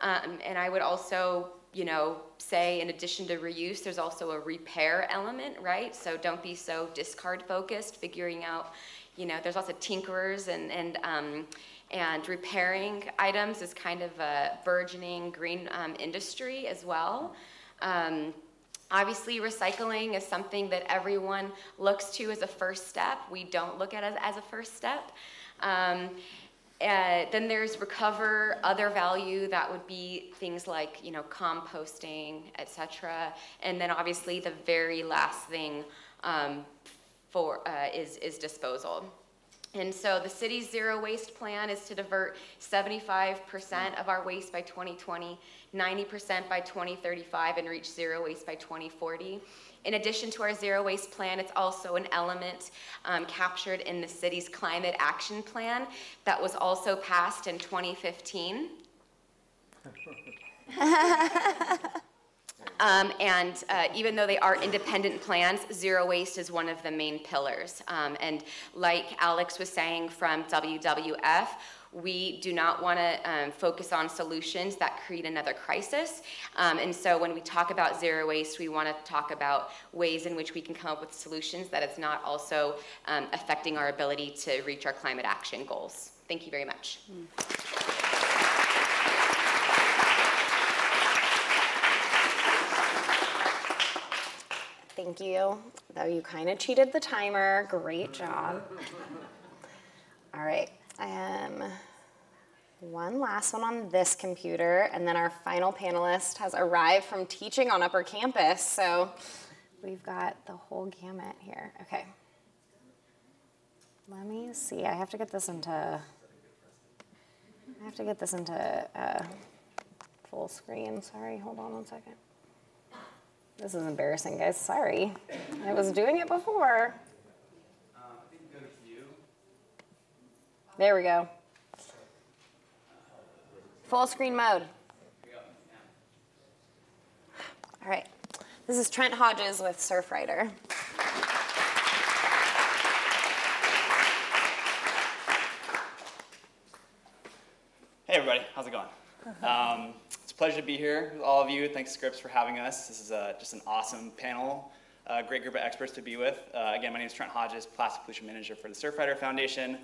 And I would also, you know, say in addition to reuse, there's also a repair element, right? So don't be so discard focused, figuring out, you know, there's lots of tinkerers and repairing items is kind of a burgeoning green industry as well. Obviously, recycling is something that everyone looks to as a first step. We don't look at it as a first step. Then there's recover, other value, that would be things like, you know, composting, etc. And then obviously the very last thing is disposal. And so the city's zero waste plan is to divert 75% of our waste by 2020, 90% by 2035, and reach zero waste by 2040. In addition to our zero waste plan, it's also an element captured in the city's climate action plan that was also passed in 2015. Even though they are independent plans, zero waste is one of the main pillars. And like Alex was saying from WWF, we do not want to focus on solutions that create another crisis. And so when we talk about zero waste, we want to talk about ways in which we can come up with solutions that it's not also affecting our ability to reach our climate action goals. Thank you very much. Thank you. Though you kind of cheated the timer. Great job. All right. One last one on this computer, and then our final panelist has arrived from teaching on Upper Campus. So we've got the whole gamut here. Okay. Let me see. I have to get this into full screen. Sorry. Hold on one second. This is embarrassing, guys. Sorry. I was doing it before. I think you go to view. There we go. Full screen mode. All right. This is Trent Hodges with Surfrider. Hey everybody, how's it going? It's a pleasure to be here with all of you. Thanks Scripps for having us. This is just an awesome panel, a great group of experts to be with. Again, my name is Trent Hodges, Plastic Pollution Manager for the Surfrider Foundation.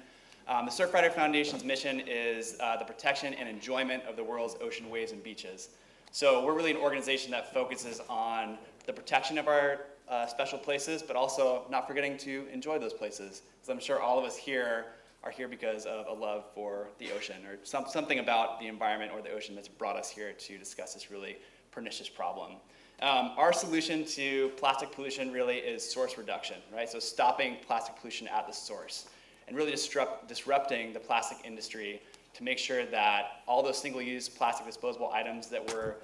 The Surfrider Foundation's mission is the protection and enjoyment of the world's ocean waves and beaches. So we're really an organization that focuses on the protection of our special places, but also not forgetting to enjoy those places. Because I'm sure all of us here are here because of a love for the ocean, or something about the environment or the ocean that's brought us here to discuss this really pernicious problem. Our solution to plastic pollution really is source reduction, right? So stopping plastic pollution at the source, and really disrupting the plastic industry to make sure that all those single-use plastic disposable items that we're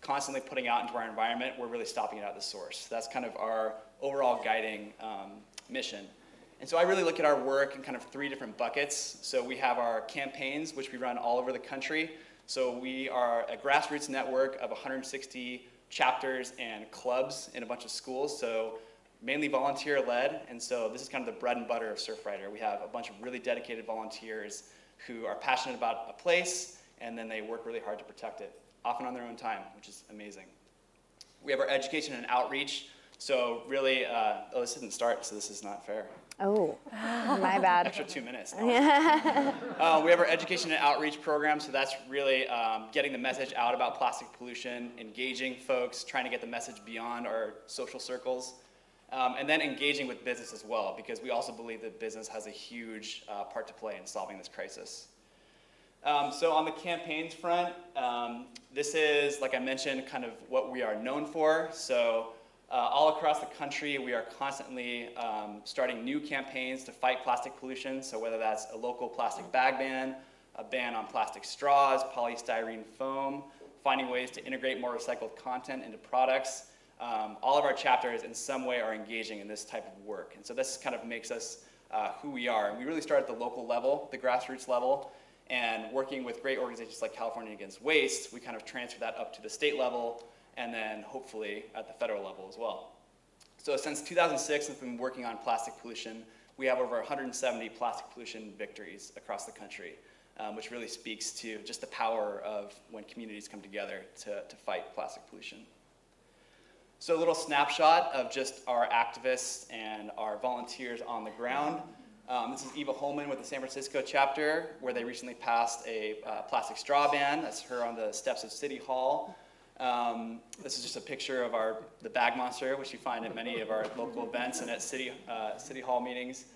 constantly putting out into our environment, we're really stopping it at the source. That's kind of our overall guiding mission. And so I really look at our work in kind of 3 different buckets. So we have our campaigns, which we run all over the country. So we are a grassroots network of 160 chapters and clubs in a bunch of schools. So mainly volunteer-led, and so this is kind of the bread and butter of Surfrider. We have a bunch of really dedicated volunteers who are passionate about a place, and then they work really hard to protect it, often on their own time, which is amazing. We have our education and outreach, so really, oh, this didn't start, so this is not fair. Oh, my bad. Extra 2 minutes. We have our education and outreach program, so that's really getting the message out about plastic pollution, engaging folks, trying to get the message beyond our social circles, and then engaging with business as well, because we also believe that business has a huge part to play in solving this crisis. So on the campaigns front, this is, like I mentioned, kind of what we are known for. So all across the country, we are constantly starting new campaigns to fight plastic pollution. So whether that's a local plastic bag ban, a ban on plastic straws, polystyrene foam, finding ways to integrate more recycled content into products. All of our chapters in some way are engaging in this type of work. And so this kind of makes us who we are. And we really start at the local level, the grassroots level, and working with great organizations like California Against Waste, we kind of transfer that up to the state level, and then hopefully at the federal level as well. So since 2006, we've been working on plastic pollution. We have over 170 plastic pollution victories across the country, which really speaks to just the power of when communities come together to fight plastic pollution. So a little snapshot of just our activists and our volunteers on the ground. This is Eva Holman with the San Francisco chapter, where they recently passed a plastic straw ban. That's her on the steps of City Hall. This is just a picture of the bag monster, which you find at many of our local events and at City Hall meetings.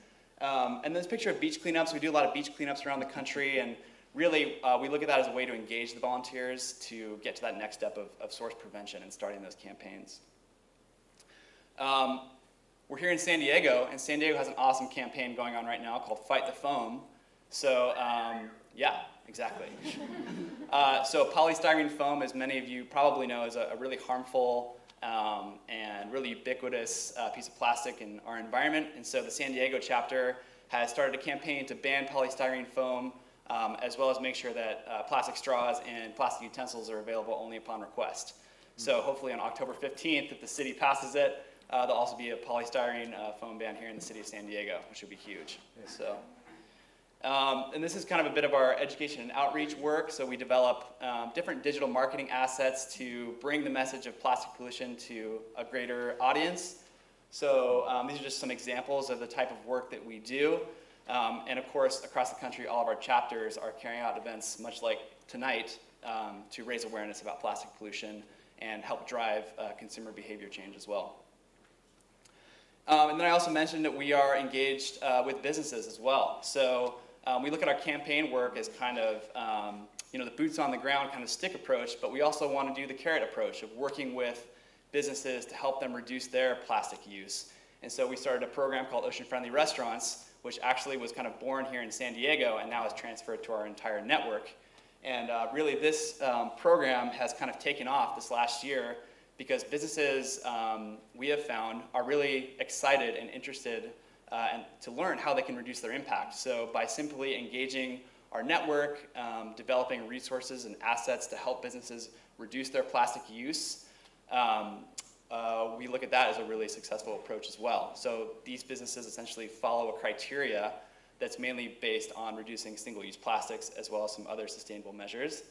And this picture of beach cleanups. We do a lot of beach cleanups around the country, and really we look at that as a way to engage the volunteers to get to that next step of source prevention and starting those campaigns. We're here in San Diego, and San Diego has an awesome campaign going on right now called Fight the Foam. So yeah, exactly. So polystyrene foam, as many of you probably know, is a really harmful and really ubiquitous piece of plastic in our environment. And so the San Diego chapter has started a campaign to ban polystyrene foam, as well as make sure that plastic straws and plastic utensils are available only upon request. So hopefully on October 15th, if the city passes it, there'll also be a polystyrene foam ban here in the city of San Diego, which would be huge. So, and this is kind of a bit of our education and outreach work. So we develop different digital marketing assets to bring the message of plastic pollution to a greater audience. So these are just some examples of the type of work that we do. And of course, across the country, all of our chapters are carrying out events much like tonight to raise awareness about plastic pollution and help drive consumer behavior change as well. And then I also mentioned that we are engaged with businesses as well. So we look at our campaign work as kind of the boots on the ground kind of stick approach, but we also want to do the carrot approach of working with businesses to help them reduce their plastic use. And so we started a program called Ocean Friendly Restaurants, which actually was kind of born here in San Diego and now is transferred to our entire network. And really this program has kind of taken off this last year because businesses, we have found, are really excited and interested and to learn how they can reduce their impact. So by simply engaging our network, developing resources and assets to help businesses reduce their plastic use, we look at that as a really successful approach as well. So these businesses essentially follow a criteria that's mainly based on reducing single-use plastics as well as some other sustainable measures.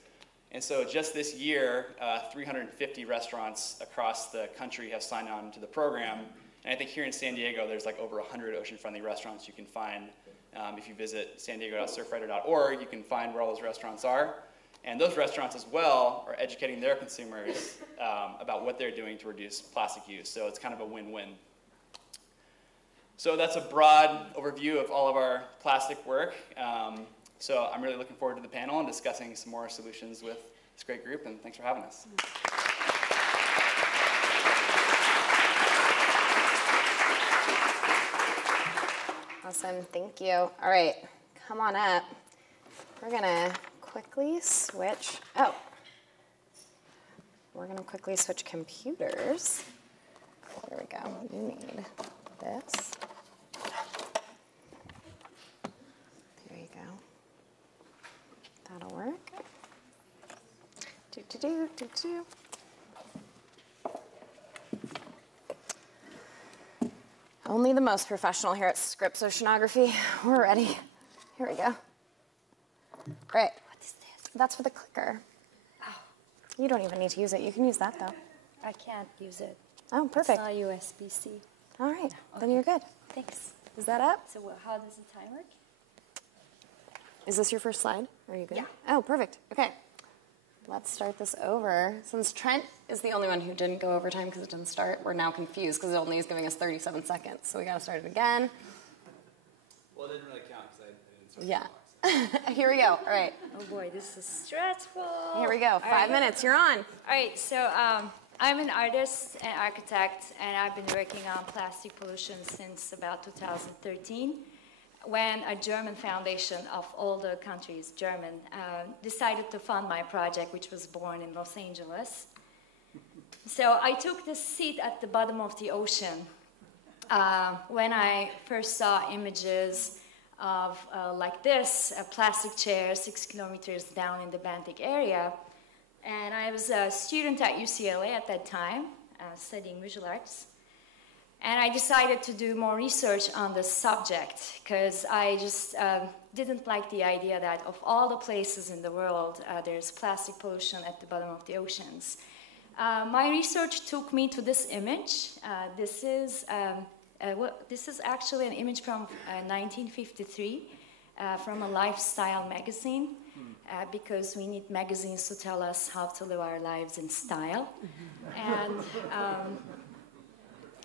And so just this year, 350 restaurants across the country have signed on to the program. And I think here in San Diego, there's like over 100 ocean-friendly restaurants you can find. If you visit sandiego.surfrider.org, you can find where all those restaurants are. And those restaurants as well are educating their consumers about what they're doing to reduce plastic use. So it's kind of a win-win. So that's a broad overview of all of our plastic work. So I'm really looking forward to the panel and discussing some more solutions with this great group, and thanks for having us. Awesome, thank you. All right, come on up. We're gonna quickly switch, we're gonna quickly switch computers. There we go, you need this. There you go. That'll work. Only the most professional here at Scripps Oceanography. We're ready. Here we go. Great. What is this? That's for the clicker. Oh. You don't even need to use it. You can use that, though. I can't use it. Oh, perfect. It's not USB-C. All right. Then you're good. Thanks. Is that up? So how does the time work? Is this your first slide? Are you good? Yeah. Oh, perfect. Okay. Let's start this over. Since Trent is the only one who didn't go over time because it didn't start, we're now confused because it only is giving us 37 seconds. So we got to start it again. Well, it didn't really count because I didn't start the Yeah. Here we go. All right. Oh boy, this is stressful. Here we go. 5 minutes. You're on. All right, so I'm an artist and architect, and I've been working on plastic pollution since about 2013, when a German foundation of all the countries, German, decided to fund my project, which was born in Los Angeles. So I took this seat at the bottom of the ocean when I first saw images of, like this, a plastic chair 6 kilometers down in the Baltic area. And I was a student at UCLA at that time, studying visual arts. And I decided to do more research on the subject because I just didn't like the idea that of all the places in the world, there's plastic pollution at the bottom of the oceans. My research took me to this image. This is actually an image from 1953 from a lifestyle magazine because we need magazines to tell us how to live our lives in style. And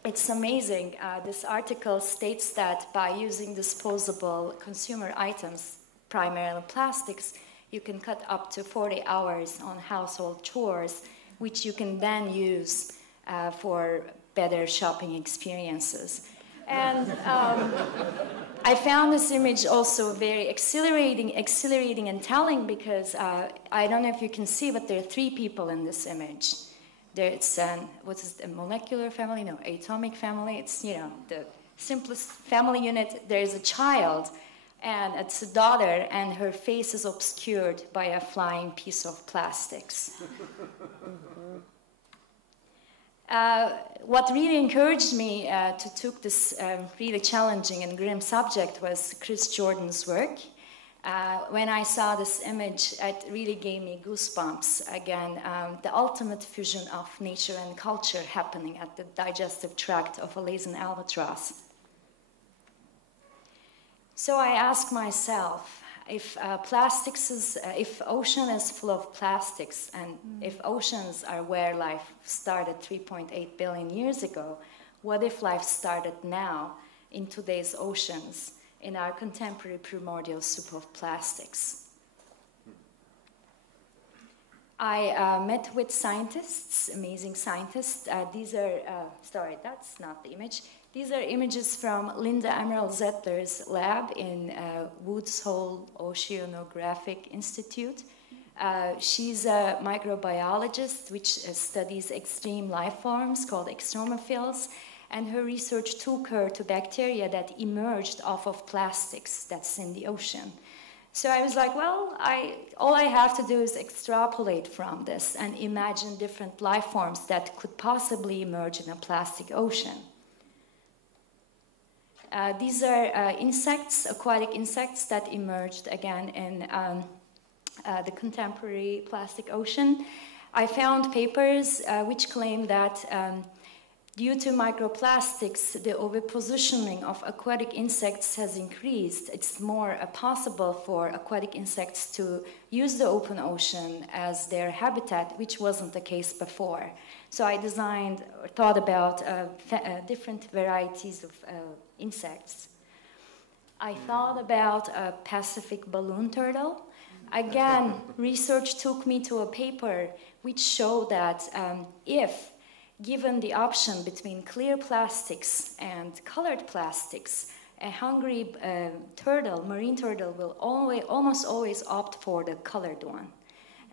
it's amazing. This article states that by using disposable consumer items, primarily plastics, you can cut up to 40 hours on household chores, which you can then use for better shopping experiences. And I found this image also very exhilarating and telling because I don't know if you can see, but there are 3 people in this image. There's a molecular family? No, atomic family. It's, you know, the simplest family unit. There's a child, and it's a daughter, and her face is obscured by a flying piece of plastics. What really encouraged me to take this really challenging and grim subject was Chris Jordan's work. When I saw this image, it really gave me goosebumps. Again, the ultimate fusion of nature and culture happening at the digestive tract of a lazen albatross. So I asked myself, if ocean is full of plastics, and if oceans are where life started 3.8 billion years ago, what if life started now in today's oceans, in our contemporary primordial soup of plastics? I met with scientists, amazing scientists. These are, sorry, that's not the image. These are images from Linda Emerald Zettler's lab in Woods Hole Oceanographic Institute. She's a microbiologist which studies extreme life forms called extremophils, and her research took her to bacteria that emerged off of plastics that's in the ocean. So I was like, well, all I have to do is extrapolate from this and imagine different life forms that could possibly emerge in a plastic ocean. These are insects, aquatic insects that emerged again in the contemporary plastic ocean. I found papers which claim that due to microplastics, the overpositioning of aquatic insects has increased. It's more possible for aquatic insects to use the open ocean as their habitat, which wasn't the case before. So I designed or thought about different varieties of insects. I thought about a Pacific balloon turtle. Again, research took me to a paper which showed that if given the option between clear plastics and colored plastics, a hungry turtle, marine turtle, will almost always opt for the colored one.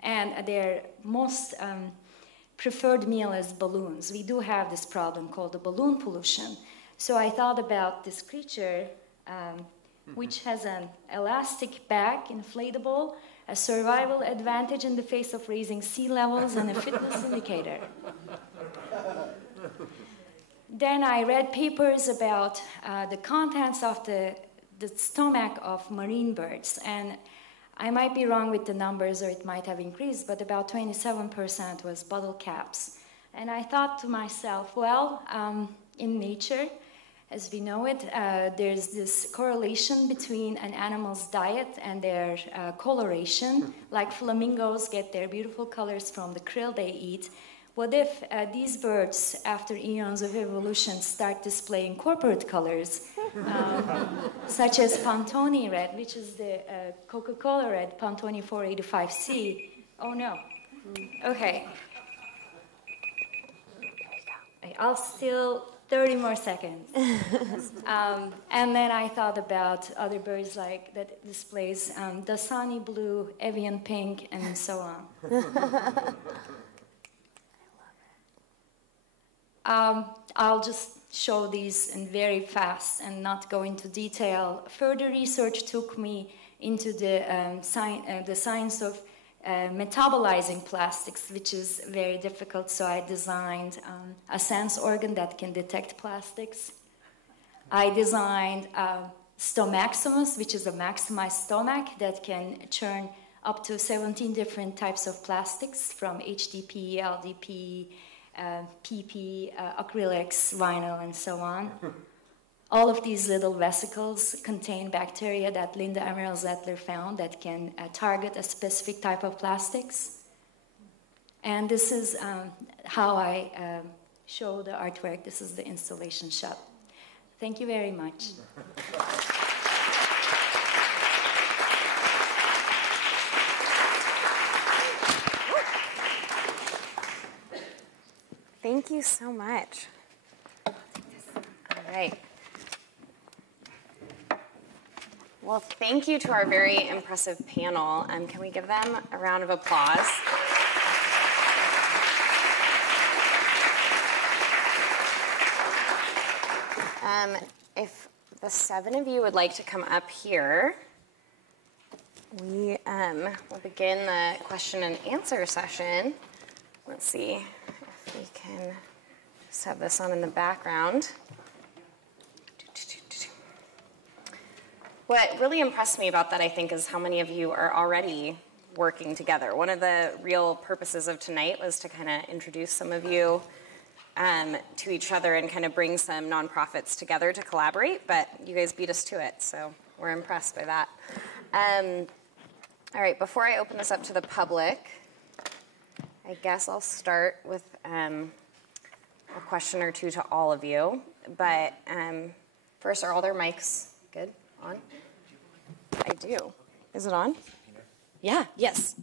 And their most preferred meal is balloons. We do have this problem called the balloon pollution. So I thought about this creature which has an elastic back, inflatable, a survival advantage in the face of raising sea levels, and a fitness indicator. then I read papers about the contents of the stomach of marine birds, and I might be wrong with the numbers, or it might have increased, but about 27% was bottle caps. And I thought to myself, well, in nature, as we know it, there's this correlation between an animal's diet and their coloration. Like flamingos get their beautiful colors from the krill they eat. What if these birds, after eons of evolution, start displaying corporate colors, such as Pantone red, which is the Coca-Cola red, Pantone 485C? Oh no. Okay. I'll still 30 more seconds. And then I thought about other birds like that displays Dasani blue, avian pink, and so on. I'll just show these in very fast and not go into detail. Further research took me into the science of metabolizing plastics, which is very difficult, so I designed a sense organ that can detect plastics. I designed Stomaximus, which is a maximized stomach that can churn up to 17 different types of plastics, from HDPE, LDPE, PP, acrylics, vinyl, and so on. All of these little vesicles contain bacteria that Linda Emerald-Zettler found that can target a specific type of plastics. And this is how I show the artwork. This is the installation shot. Thank you very much. Thank you so much. All right. Well, thank you to our very impressive panel. Can we give them a round of applause? If the 7 of you would like to come up here, we will begin the question and answer session. Let's see if we can just have this on in the background. What really impressed me about that, I think, is how many of you are already working together. One of the real purposes of tonight was to kind of introduce some of you to each other and kind of bring some nonprofits together to collaborate, but you guys beat us to it, so we're impressed by that. All right, before I open this up to the public, I guess I'll start with a question or two to all of you, but first, are all their mics good? On? I do. Is it on? Yeah, yes.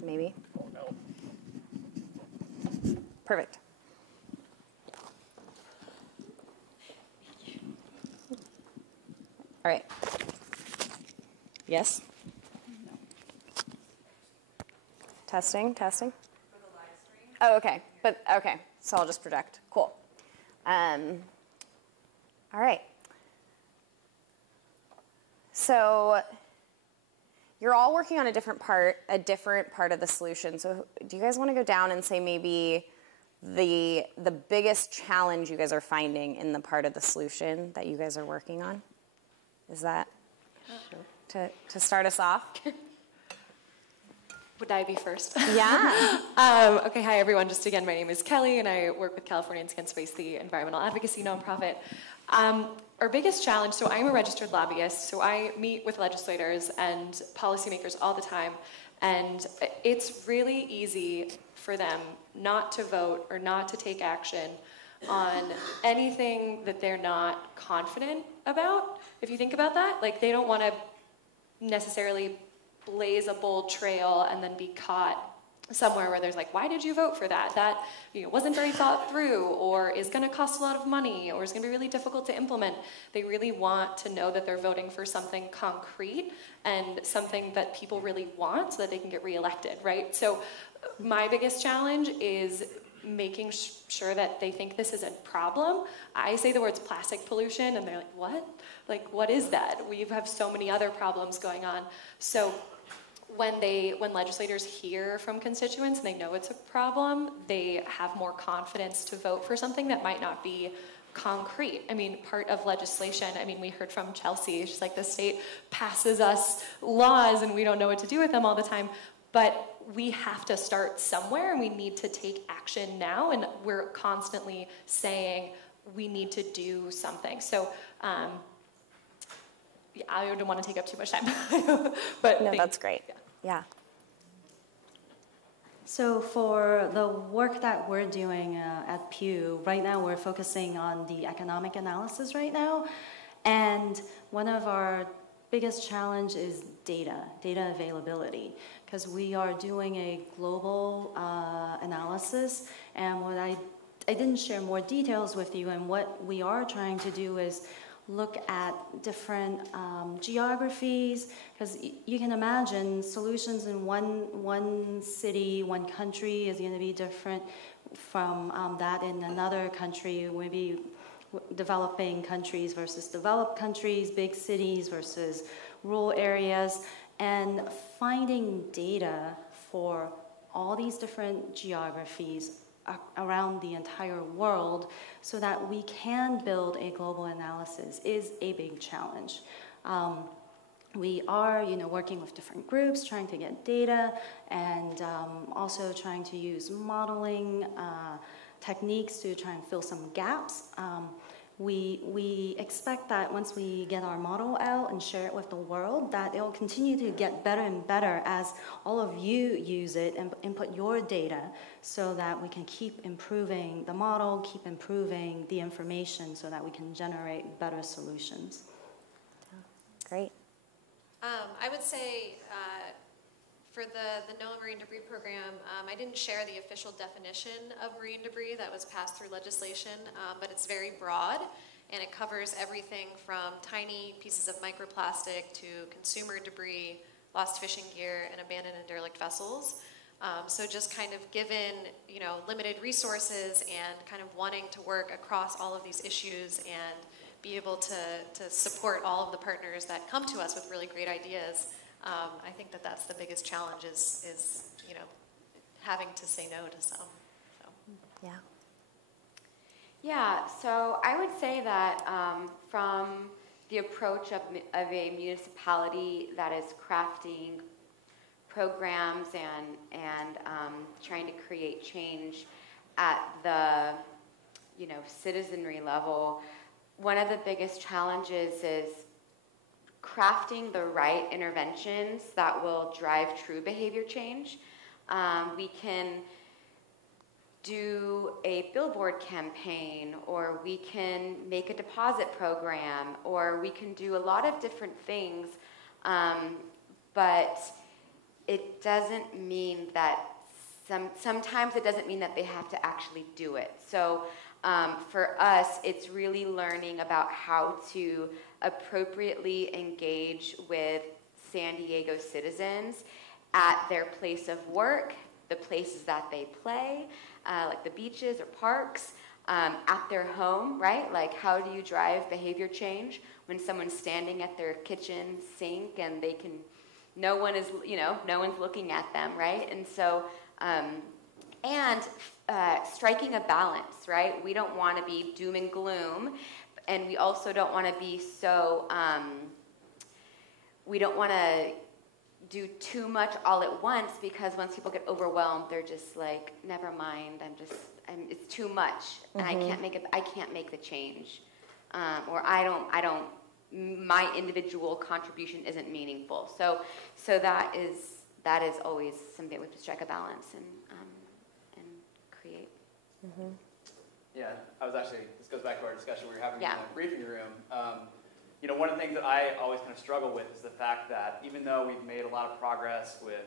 Maybe. Oh, no. Perfect. All right. Yes? Testing, testing. Oh, okay. But, okay. So I'll just project. Cool. All right. So you're all working on a different part of the solution. So do you guys want to go down and say maybe the biggest challenge you guys are finding in the part of the solution that you guys are working on? Is that to start us off? Would I be first? Yeah. Okay, hi everyone. Just again, my name is Kelly and I work with Californians Against Waste, the environmental advocacy nonprofit. Our biggest challenge, so I'm a registered lobbyist, so I meet with legislators and policymakers all the time, and it's really easy for them not to vote or not to take action on anything that they're not confident about. If you think about that, like they don't want to necessarily blaze a bold trail and then be caught somewhere where there's like, why did you vote for that? That wasn't very thought through, or is going to cost a lot of money, or is going to be really difficult to implement. They really want to know that they're voting for something concrete and something that people really want so that they can get reelected, right? So my biggest challenge is making sure that they think this is a problem. I say the words plastic pollution and they're like, what? Like, what is that? We have so many other problems going on. So when legislators hear from constituents and they know it's a problem, they have more confidence to vote for something that might not be concrete. I mean, part of legislation, I mean, we heard from Chelsea, she's like, the state passes us laws and we don't know what to do with them all the time, but we have to start somewhere and we need to take action now, and we're constantly saying we need to do something. So, yeah, I don't want to take up too much time, but no, that's great. Yeah. So for the work that we're doing at Pew, right now we're focusing on the economic analysis right now. And one of our biggest challenge is data availability, because we are doing a global analysis. And what I didn't share more details with you, and what we are trying to do is look at different geographies, because you can imagine solutions in one city, one country is going to be different from that in another country, maybe developing countries versus developed countries, big cities versus rural areas, and finding data for all these different geographies around the entire world so that we can build a global analysis is a big challenge. We are, working with different groups, trying to get data, and also trying to use modeling techniques to try and fill some gaps. We expect that once we get our model out and share it with the world, that it will continue to get better and better as all of you use it and input your data, so that we can keep improving the model, keep improving the information so that we can generate better solutions. Great. I would say for the NOAA Marine Debris Program, I didn't share the official definition of marine debris that was passed through legislation, but it's very broad, and it covers everything from tiny pieces of microplastic to consumer debris, lost fishing gear, and abandoned and derelict vessels. So just kind of given, limited resources and kind of wanting to work across all of these issues and be able to support all of the partners that come to us with really great ideas, I think that's the biggest challenge is having to say no to some. So. Yeah. Yeah, so I would say that from the approach of a municipality that is crafting programs and trying to create change at the citizenry level, one of the biggest challenges is crafting the right interventions that will drive true behavior change. We can do a billboard campaign, or we can make a deposit program, or we can do a lot of different things, but it doesn't mean that sometimes it doesn't mean that they have to actually do it. So for us, it's really learning about how to appropriately engage with San Diego citizens at their place of work, the places that they play, like the beaches or parks, at their home, right? Like, how do you drive behavior change when someone's standing at their kitchen sink and they can, no one's looking at them, right? And so, striking a balance, right? We don't want to be doom and gloom, and we also don't want to be so, we don't want to do too much all at once, because once people get overwhelmed, they're just like, never mind, it's too much, and I can't make the change, or my individual contribution isn't meaningful. So that is always something we have to strike a balance and create. Mm-hmm. Yeah, this goes back to our discussion we were having in the briefing room. One of the things that I always kind of struggle with is the fact that even though we've made a lot of progress with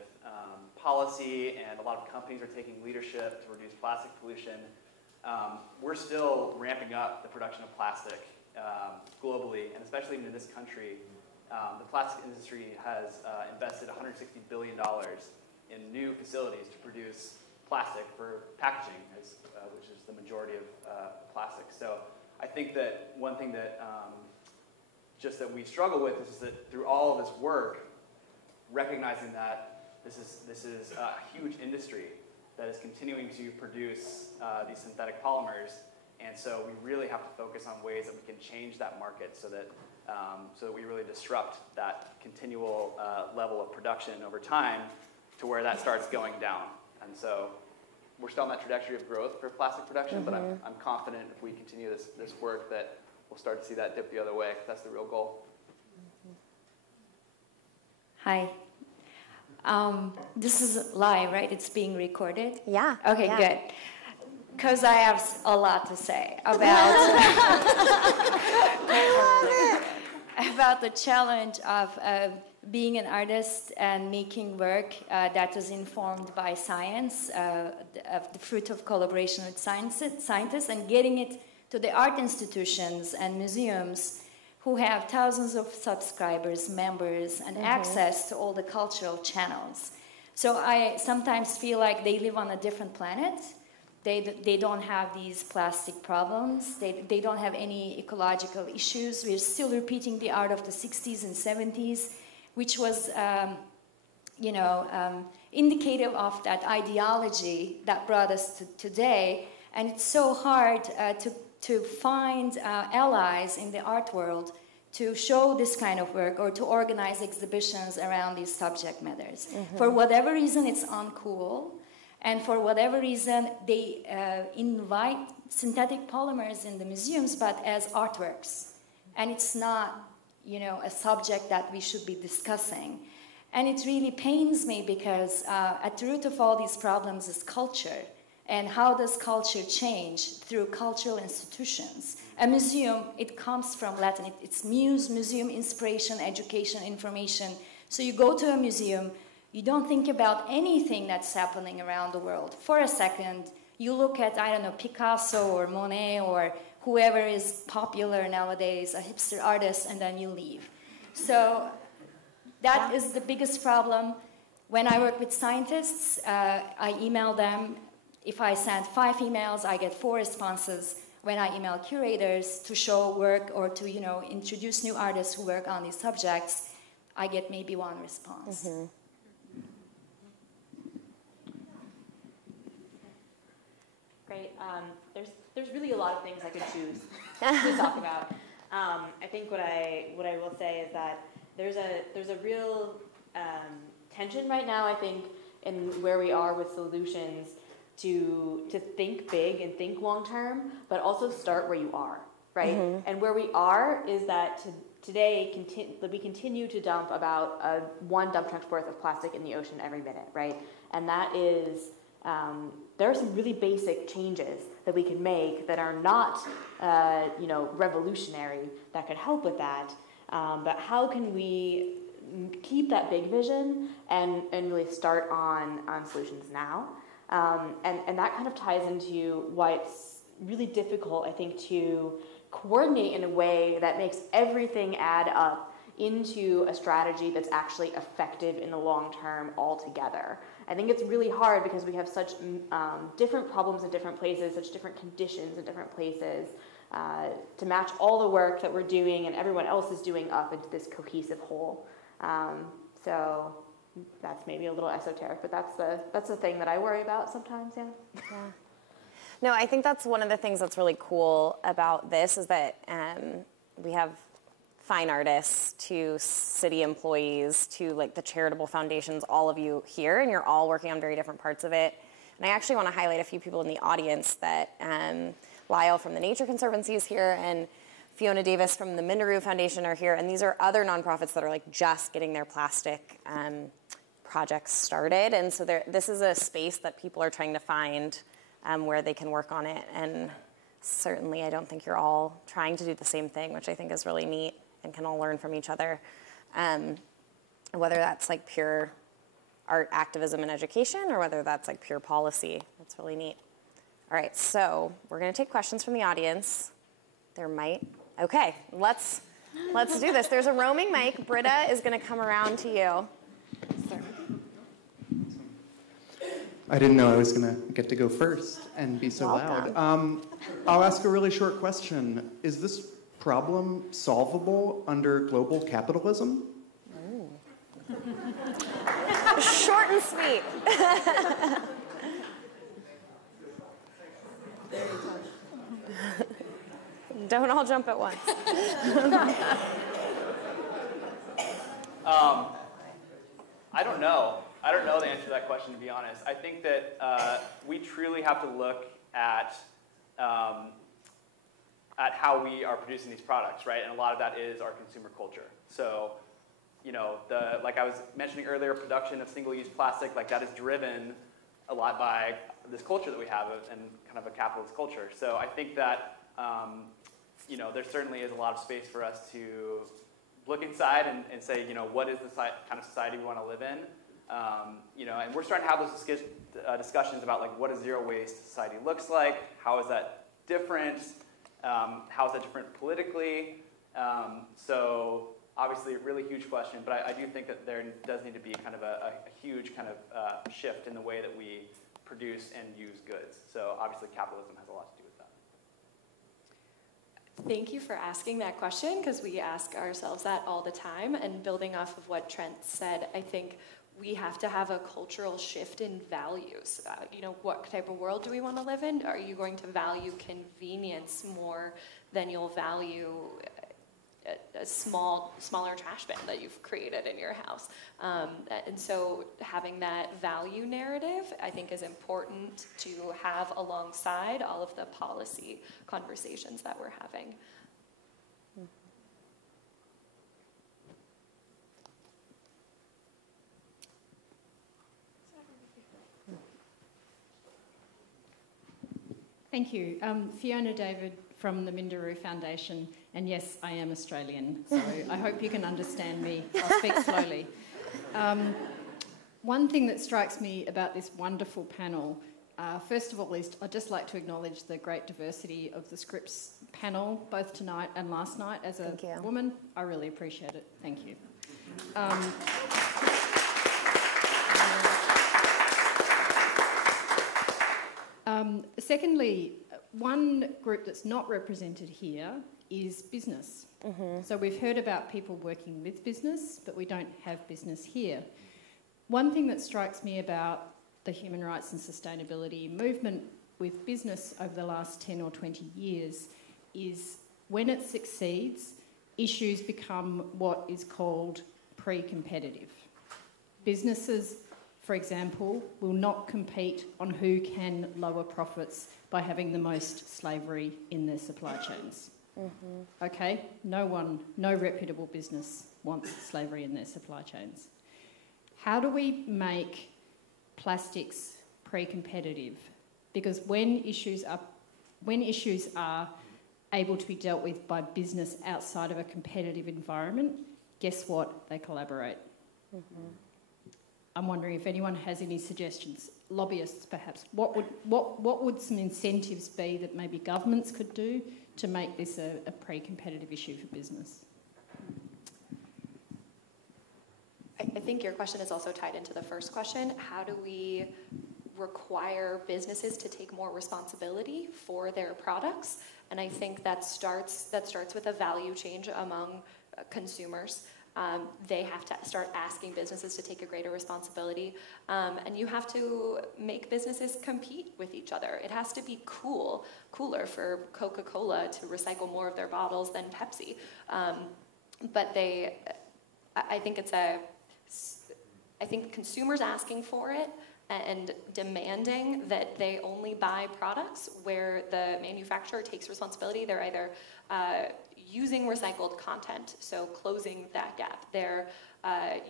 policy and a lot of companies are taking leadership to reduce plastic pollution, we're still ramping up the production of plastic globally, and especially in this country. The plastic industry has invested $160 billion in new facilities to produce plastic for packaging, which is the majority of plastic. So I think that one thing that that we struggle with is that through all of this work, recognizing that this is a huge industry that is continuing to produce these synthetic polymers, and so we really have to focus on ways that we can change that market so that we really disrupt that continual level of production over time to where that starts going down. And so we're still on that trajectory of growth for plastic production, but I'm confident if we continue this work that we'll start to see that dip the other way. That's the real goal. Hi. This is live, right? It's being recorded? Yeah. Okay, yeah. good. Because I have a lot to say about about the challenge of being an artist and making work that is informed by science, of the fruit of collaboration with scientists, and getting it to the art institutions and museums who have thousands of subscribers, members, and access to all the cultural channels. So I sometimes feel like they live on a different planet. They don't have these plastic problems. They don't have any ecological issues. We're still repeating the art of the 60s and 70s, which was, indicative of that ideology that brought us to today. And it's so hard to find allies in the art world to show this kind of work or to organize exhibitions around these subject matters. For whatever reason, it's uncool. And for whatever reason, they invite synthetic polymers in the museums, but as artworks. And it's not, a subject that we should be discussing. And it really pains me because at the root of all these problems is culture. And how does culture change? Through cultural institutions. A museum, it comes from Latin. It's muse, museum, inspiration, education, information. So you go to a museum, you don't think about anything that's happening around the world. For a second, you look at, Picasso or Monet or whoever is popular nowadays, a hipster artist, and then you leave. So that is the biggest problem. When I work with scientists, I email them. If I send 5 emails, I get 4 responses. When I email curators to show work or to, introduce new artists who work on these subjects, I get maybe 1 response. Great. There's really a lot of things I could choose to talk about. I think what I will say is that there's a real tension right now, I think, in where we are with solutions to think big and think long term, but also start where you are, right? And where we are is that today we continue to dump about 1 dump truck's worth of plastic in the ocean every minute, right? And that is there are some really basic changes that we can make that are not, revolutionary that could help with that. But how can we keep that big vision and really start on solutions now? And that kind of ties into why it's really difficult, I think, to coordinate in a way that makes everything add up into a strategy that's actually effective in the long term altogether. I think it's really hard because we have such different problems in different places, such different conditions in different places, to match all the work that we're doing and everyone else is doing up into this cohesive whole. So that's maybe a little esoteric, but that's the thing that I worry about sometimes, yeah. No, I think that's one of the things that's really cool about this is that we have fine artists to city employees to the charitable foundations, all of you here, and you're all working on very different parts of it. And I actually want to highlight a few people in the audience that Lyle from the Nature Conservancy is here, and Fiona Davis from the Minderoo Foundation are here, and these are other nonprofits that are just getting their plastic projects started. And so this is a space that people are trying to find where they can work on it. And certainly I don't think you're all trying to do the same thing, which I think is really neat and can all learn from each other. Whether that's pure art activism and education or whether that's pure policy. That's really neat. All right, so we're going to take questions from the audience. Okay, let's do this. There's a roaming mic. Britta is going to come around to you. I didn't know I was going to get to go first and be so loud. I'll ask a really short question. Is this problem solvable under global capitalism? Short and sweet. Don't all jump at once. I don't know. I don't know the answer to that question, to be honest. I think that we truly have to look at how we are producing these products, right? And a lot of that is our consumer culture. So, you know, like I was mentioning earlier, production of single-use plastic, like that is driven a lot by this culture that we have and kind of a capitalist culture. So I think that, you know, there certainly is a lot of space for us to look inside and say, you know, what is the kind of society we want to live in? You know, and we're starting to have those discussions about like what a zero-waste society looks like, how is that different, how is that different politically? So obviously a really huge question, but I do think that there does need to be kind of a huge kind of shift in the way that we produce and use goods. So obviously capitalism has a lot to do with that. Thank you for asking that question, because we ask ourselves that all the time. And building off of what Trent said, I think we have to have a cultural shift in values. You know, what type of world do we want to live in? Are you going to value convenience more than you'll value a smaller trash bin that you've created in your house? And so having that value narrative, I think, is important to have alongside all of the policy conversations that we're having. Thank you. Fiona David from the Minderoo Foundation, and yes, I am Australian, so I hope you can understand me. I'll speak slowly. One thing that strikes me about this wonderful panel, first of all, is I'd just like to acknowledge the great diversity of the Scripps panel, both tonight and last night. As a woman, I really appreciate it. Thank you. Secondly, one group that's not represented here is business. So we've heard about people working with business, but we don't have business here. One thing that strikes me about the human rights and sustainability movement with business over the last 10 or 20 years is when it succeeds, issues become what is called pre-competitive. Businesses, for example, will not compete on who can lower profits by having the most slavery in their supply chains. Okay? No reputable business wants slavery in their supply chains. How do we make plastics pre-competitive? Because when issues are able to be dealt with by business outside of a competitive environment, guess what? They collaborate. I'm wondering if anyone has any suggestions, lobbyists perhaps. What would some incentives be that maybe governments could do to make this a pre-competitive issue for business? I think your question is also tied into the first question. How do we require businesses to take more responsibility for their products? And I think that starts with a value change among consumers. They have to start asking businesses to take a greater responsibility. And you have to make businesses compete with each other. It has to be cooler for Coca-Cola to recycle more of their bottles than Pepsi. But I think consumers asking for it and demanding that they only buy products where the manufacturer takes responsibility. They're either using recycled content, so closing that gap. They're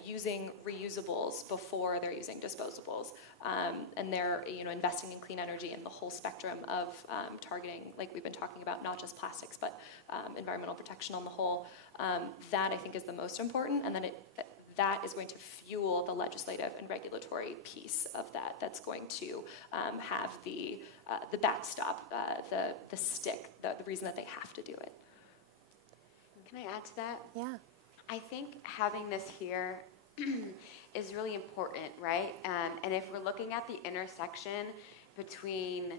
using reusables before they're using disposables, and they're investing in clean energy and the whole spectrum of targeting, like we've been talking about, not just plastics but environmental protection on the whole. That I think is the most important, and then that is going to fuel the legislative and regulatory piece of that. That's going to have the backstop, the stick, the reason that they have to do it. Can I add to that? Yeah. I think having this here is really important, right? And if we're looking at the intersection between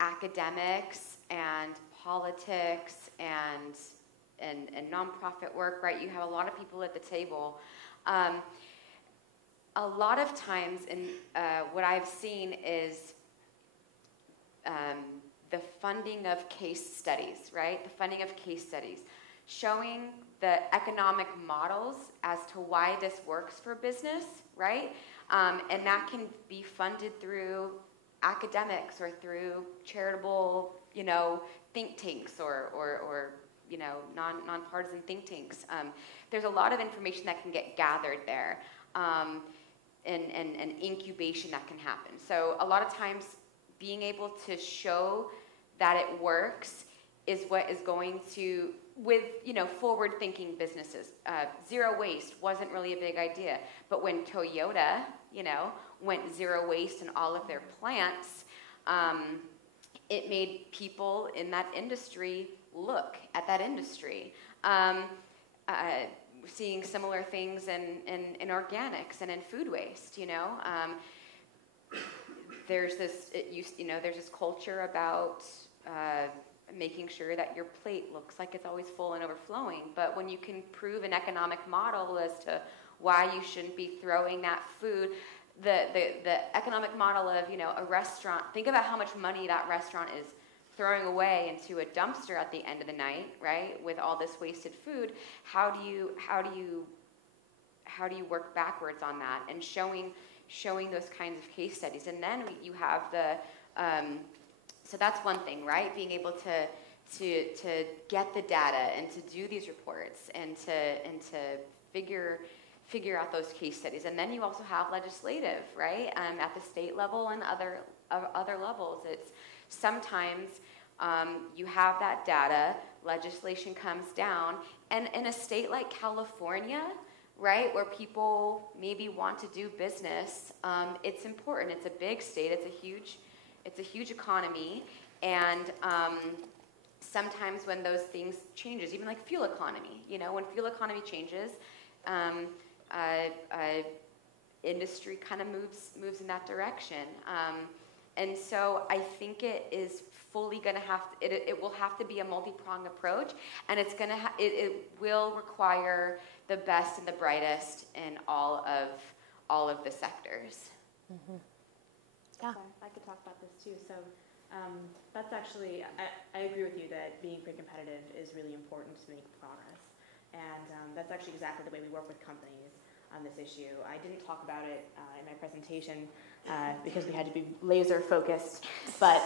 academics and politics and nonprofit work, right? You have a lot of people at the table. a lot of times, in what I've seen is the funding of case studies, right? The funding of case studies, showing the economic models as to why this works for business, right? And that can be funded through academics or through charitable, think tanks or nonpartisan think tanks. There's a lot of information that can get gathered there, and incubation that can happen. So a lot of times, being able to show that it works is what is going to, with forward-thinking businesses. Zero waste wasn't really a big idea, but when Toyota, went zero waste in all of their plants, it made people in that industry look at that industry. Seeing similar things in organics and in food waste, there's this, there's this culture about making sure that your plate looks like it's always full and overflowing. But when you can prove an economic model as to why you shouldn't be throwing that food, the economic model of, a restaurant, think about how much money that restaurant is throwing away into a dumpster at the end of the night, right? With all this wasted food, how do you work backwards on that and showing those kinds of case studies? And then you have so that's one thing, right? Being able to get the data and to do these reports and to figure out those case studies. And then you also have legislative, right? At the state level and other levels. It's sometimes you have that data, legislation comes down, and in a state like California, right, where people maybe want to do business, it's important. It's a big state. It's a huge economy, and sometimes when those things changes, even like fuel economy, when fuel economy changes, industry kind of moves in that direction. And so I think it is fully going to it will have to be a multi-pronged approach, and it will require the best and the brightest in all of the sectors. Mm-hmm. Yeah. I could talk about this too. So that's actually, I agree with you that being pre-competitive is really important to make progress. And that's actually exactly the way we work with companies on this issue. I didn't talk about it in my presentation because we had to be laser focused, but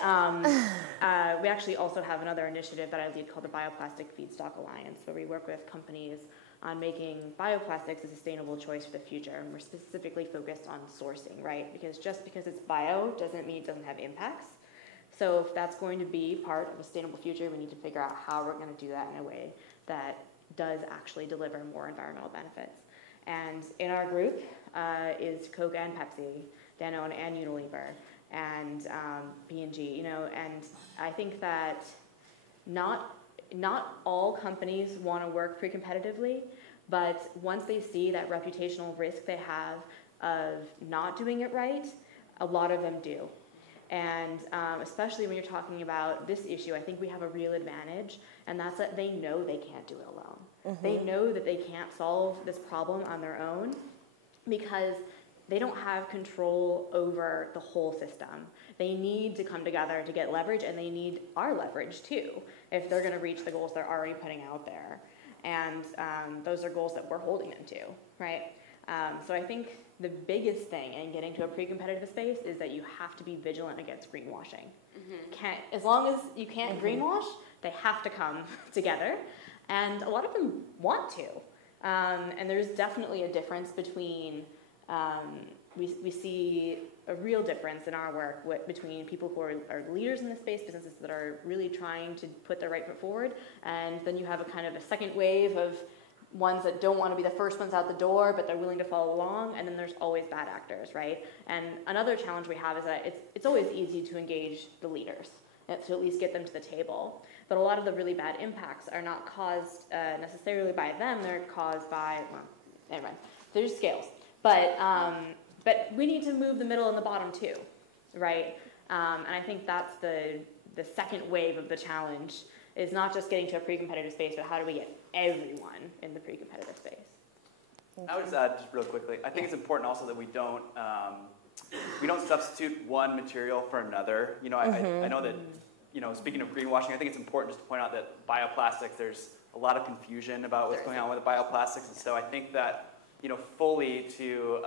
we actually also have another initiative that I lead called the Bioplastic Feedstock Alliance, where we work with companies on making bioplastics a sustainable choice for the future, and we're specifically focused on sourcing, right? Because just because it's bio doesn't mean it doesn't have impacts. So if that's going to be part of a sustainable future, we need to figure out how we're going to do that in a way that does actually deliver more environmental benefits. And in our group is Coke and Pepsi, Danone and Unilever, and P&G, and I think that not all companies want to work pre-competitively, but once they see that reputational risk they have of not doing it right, a lot of them do. And especially when you're talking about this issue, I think we have a real advantage, and that's that they know they can't do it alone. Mm-hmm. They know that they can't solve this problem on their own because they don't have control over the whole system. They need to come together to get leverage, and they need our leverage too if they're going to reach the goals they're already putting out there. And those are goals that we're holding them to, right? So I think the biggest thing in getting to a pre-competitive space is that you have to be vigilant against greenwashing. Mm-hmm. As long as you can't mm-hmm. greenwash, they have to come together. And a lot of them want to. And there's definitely a difference between, we see a real difference in our work between people who are leaders in the space, businesses that are really trying to put their right foot forward, and then you have a kind of a second wave of ones that don't want to be the first ones out the door, but they're willing to follow along, and then there's always bad actors, right? And another challenge we have is that it's always easy to engage the leaders, to at least get them to the table. But a lot of the really bad impacts are not caused necessarily by them, they're caused by, well, anyway, there's scales. But we need to move the middle and the bottom too, right? And I think that's the second wave of the challenge, is not just getting to a pre-competitive space, but how do we get everyone in the pre-competitive space? I would just add just real quickly, I think it's important also that we don't substitute one material for another. You know, I know that, you know, speaking of greenwashing, I think it's important just to point out that bioplastics, there's a lot of confusion about what's going on with bioplastics. And so I think that, you know, fully to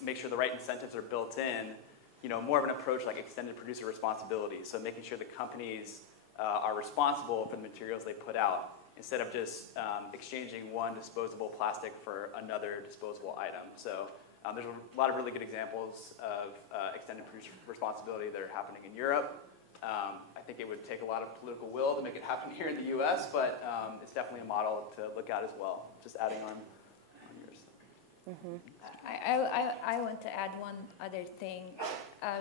make sure the right incentives are built in, you know, more of an approach like extended producer responsibility. So making sure the companies are responsible for the materials they put out instead of just exchanging one disposable plastic for another disposable item. So there's a lot of really good examples of extended producer responsibility that are happening in Europe. I think it would take a lot of political will to make it happen here in the US, but it's definitely a model to look at as well. Just adding on yours. I want to add one other thing.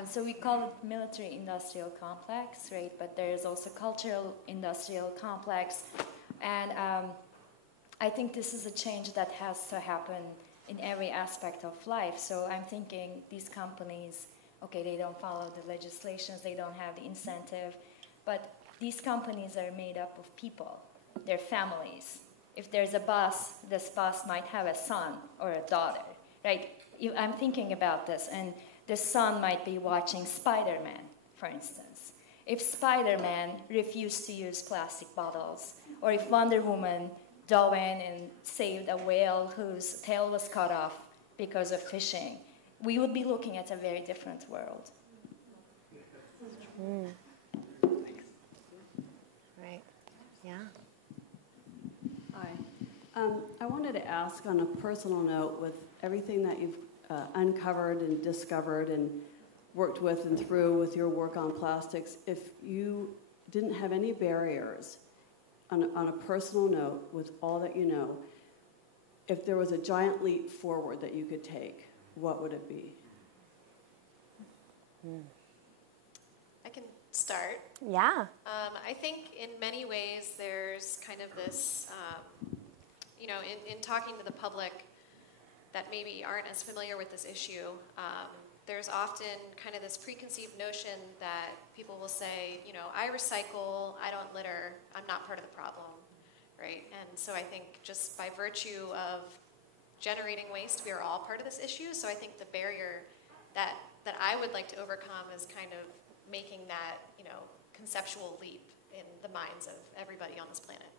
So we call it military-industrial complex, right? But there's also cultural-industrial complex. And I think this is a change that has to happen in every aspect of life. So I'm thinking these companies, okay, they don't follow the legislations, they don't have the incentive, but these companies are made up of people, they're families. If there's a boss, this boss might have a son or a daughter, right? I'm thinking about this, and the son might be watching Spider-Man, for instance. If Spider-Man refused to use plastic bottles, or if Wonder Woman dove in and saved a whale whose tail was cut off because of fishing, we would be looking at a very different world. Right. Yeah. Hi. I wanted to ask on a personal note, with everything that you've uncovered and discovered and worked with and through with your work on plastics, if you didn't have any barriers, on a personal note, with all that you know, if there was a giant leap forward that you could take, what would it be? I can start. Yeah. I think in many ways there's kind of this, you know, in talking to the public that maybe aren't as familiar with this issue, there's often kind of this preconceived notion that people will say, you know, I recycle, I don't litter, I'm not part of the problem, right? And so I think just by virtue of generating waste, we are all part of this issue. So I think the barrier that I would like to overcome is kind of making that, you know, conceptual leap in the minds of everybody on this planet.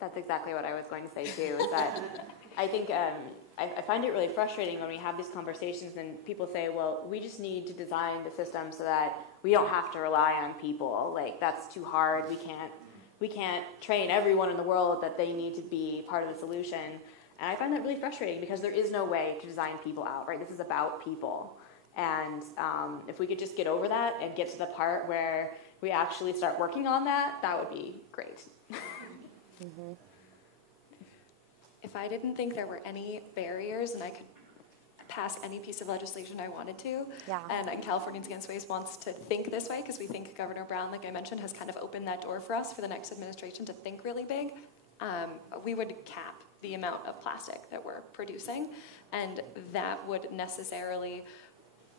That's exactly what I was going to say too, is that I think I find it really frustrating when we have these conversations and people say, well, we just need to design the system so that we don't have to rely on people. Like, that's too hard. We can't train everyone in the world that they need to be part of the solution. And I find that really frustrating because there is no way to design people out, right? This is about people. And if we could just get over that and get to the part where we actually start working on that, that would be great. If I didn't think there were any barriers and I could pass any piece of legislation I wanted to, and Californians Against Waste wants to think this way because we think Governor Brown, like I mentioned, has kind of opened that door for us for the next administration to think really big, we would cap the amount of plastic that we're producing, and that would necessarily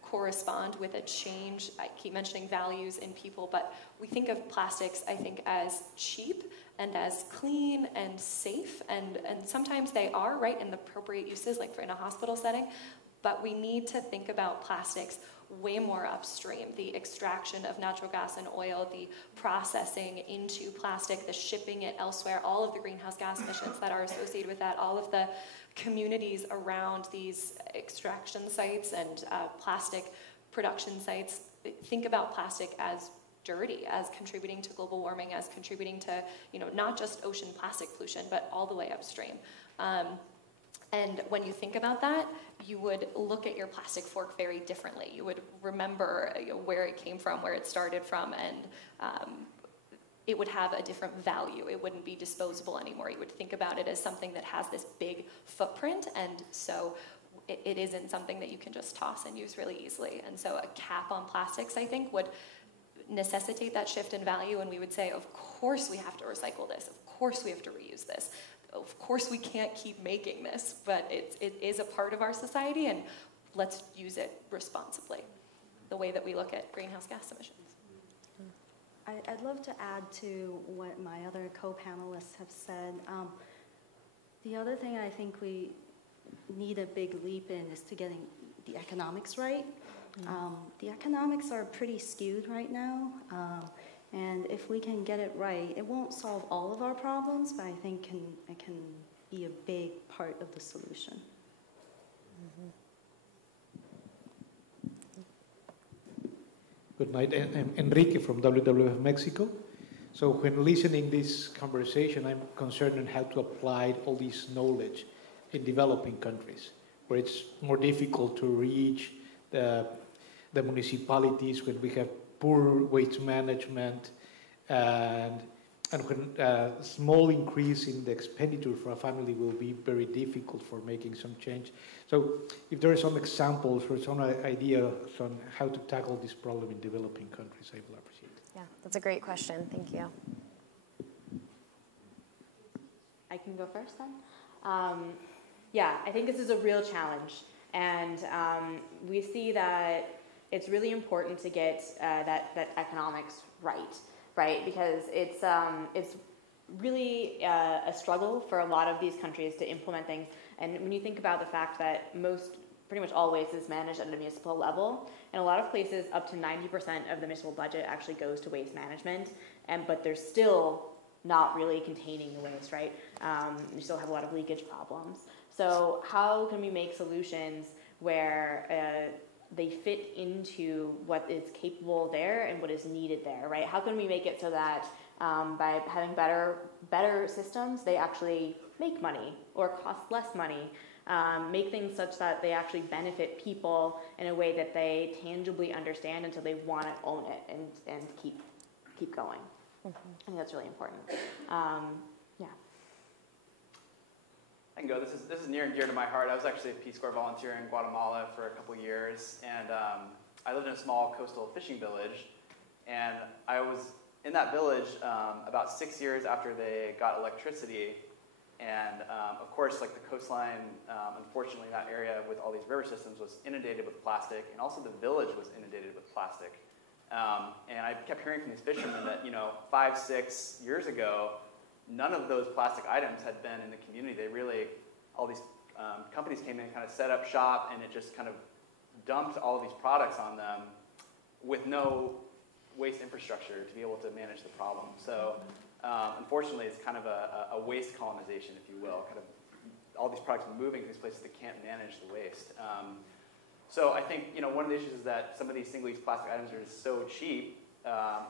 correspond with a change. I keep mentioning values in people, but we think of plastics, I think, as cheap and as clean and safe, and sometimes they are, right, in the appropriate uses, like for in a hospital setting, but we need to think about plastics way more upstream. The extraction of natural gas and oil, the processing into plastic, the shipping it elsewhere, all of the greenhouse gas emissions that are associated with that, all of the communities around these extraction sites and plastic production sites. Think about plastic as dirty, as contributing to global warming, as contributing to, you know, not just ocean plastic pollution, but all the way upstream. And when you think about that, you would look at your plastic fork very differently. You would remember, you know, where it came from, where it started from, and it would have a different value. It wouldn't be disposable anymore. You would think about it as something that has this big footprint, and so it isn't something that you can just toss and use really easily. And so a cap on plastics, I think, would necessitate that shift in value, and we would say, of course we have to recycle this, of course we have to reuse this, of course we can't keep making this, but it is a part of our society, and let's use it responsibly, the way that we look at greenhouse gas emissions. I'd love to add to what my other co-panelists have said. The other thing I think we need a big leap in is to getting the economics right. The economics are pretty skewed right now, and if we can get it right, it won't solve all of our problems, but I think it can be a big part of the solution. Good night, I'm Enrique from WWF Mexico. So when listening this conversation, I'm concerned on how to apply all this knowledge in developing countries, where it's more difficult to reach the municipalities when we have poor waste management, and when a small increase in the expenditure for a family will be very difficult for making some change. So if there are some examples or some ideas on how to tackle this problem in developing countries, I will appreciate it. Yeah, that's a great question. Thank you. I can go first then? Yeah, I think this is a real challenge. And we see that it's really important to get that economics right? Because it's really a struggle for a lot of these countries to implement things. And when you think about the fact that pretty much all waste is managed at a municipal level, in a lot of places up to 90% of the municipal budget actually goes to waste management, but they're still not really containing the waste, right? You still have a lot of leakage problems. So how can we make solutions where they fit into what is capable there and what is needed there, right? How can we make it so that by having better systems, they actually make money or cost less money? Make things such that they actually benefit people in a way that they tangibly understand until they want to own it and keep going. I think that's really important. Yeah. I can go. This is near and dear to my heart. I was actually a Peace Corps volunteer in Guatemala for a couple years, and I lived in a small coastal fishing village, and I was in that village about 6 years after they got electricity, and of course, like the coastline, unfortunately, that area with all these river systems was inundated with plastic, and also the village was inundated with plastic. And I kept hearing from these fishermen that 5, 6 years ago, none of those plastic items had been in the community. They really, all these companies came in and kind of set up shop, and it just kind of dumped all of these products on them with no waste infrastructure to be able to manage the problem. So unfortunately, it's kind of a waste colonization, if you will, kind of all these products moving to these places that can't manage the waste. So I think one of the issues is that some of these single-use plastic items are just so cheap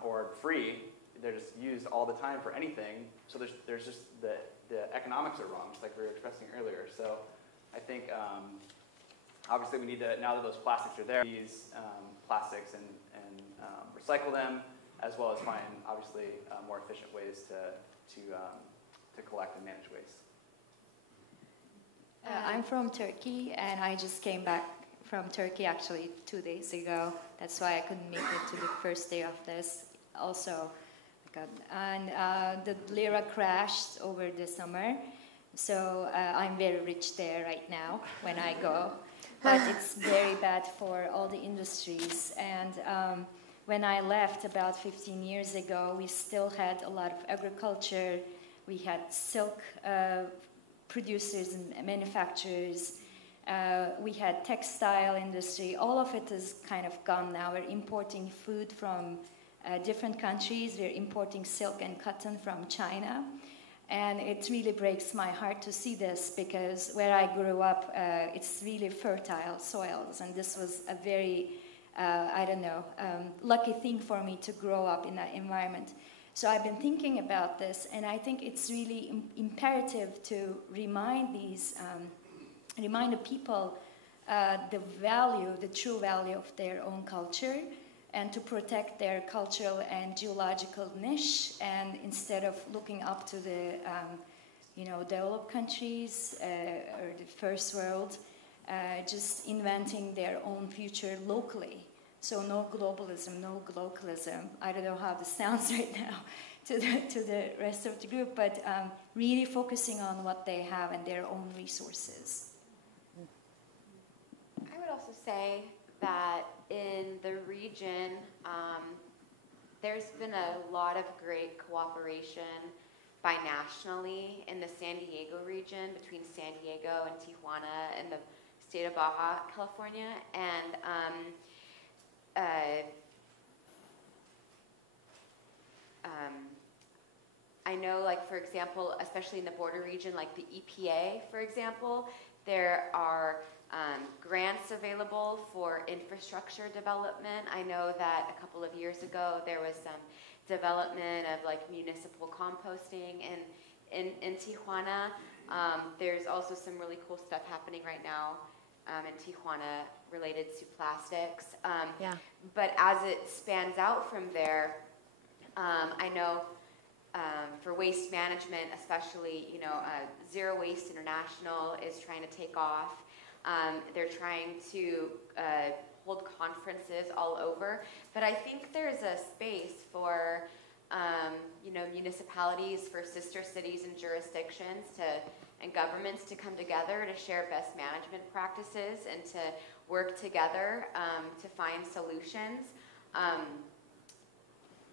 or free. They're just used all the time for anything. So there's just the economics are wrong, just like we were expressing earlier. So I think obviously we need to, now that those plastics are there, use plastics and recycle them, as well as find obviously more efficient ways to collect and manage waste. I'm from Turkey, and I just came back from Turkey actually 2 days ago. That's why I couldn't make it to the first day of this. Also, and the lira crashed over the summer, so I'm very rich there right now when I go. But it's very bad for all the industries. And when I left about 15 years ago, we still had a lot of agriculture. We had silk producers and manufacturers. We had textile industry. All of it is kind of gone now. We're importing food from different countries. We're importing silk and cotton from China. And it really breaks my heart to see this, because where I grew up, it's really fertile soils. And this was a very, lucky thing for me to grow up in that environment. So I've been thinking about this, and I think it's really imperative to remind the people the true value of their own culture, and to protect their cultural and geological niche, and instead of looking up to the developed countries or the first world, just inventing their own future locally. So no globalism, no localism. I don't know how this sounds right now to the rest of the group, but really focusing on what they have and their own resources. I would also say that in the region, there's been a lot of great cooperation binationally in the San Diego region, between San Diego and Tijuana and the state of Baja California. And I know, like, for example, especially in the border region, like the EPA, for example, there are grants available for infrastructure development. I know that a couple of years ago there was some development of like municipal composting in Tijuana. There's also some really cool stuff happening right now in Tijuana related to plastics. But as it spans out from there, I know for waste management, especially, you know, Zero Waste International is trying to take off. They're trying to hold conferences all over, but I think there's a space for, you know, municipalities, for sister cities and jurisdictions and governments to come together to share best management practices and to work together to find solutions.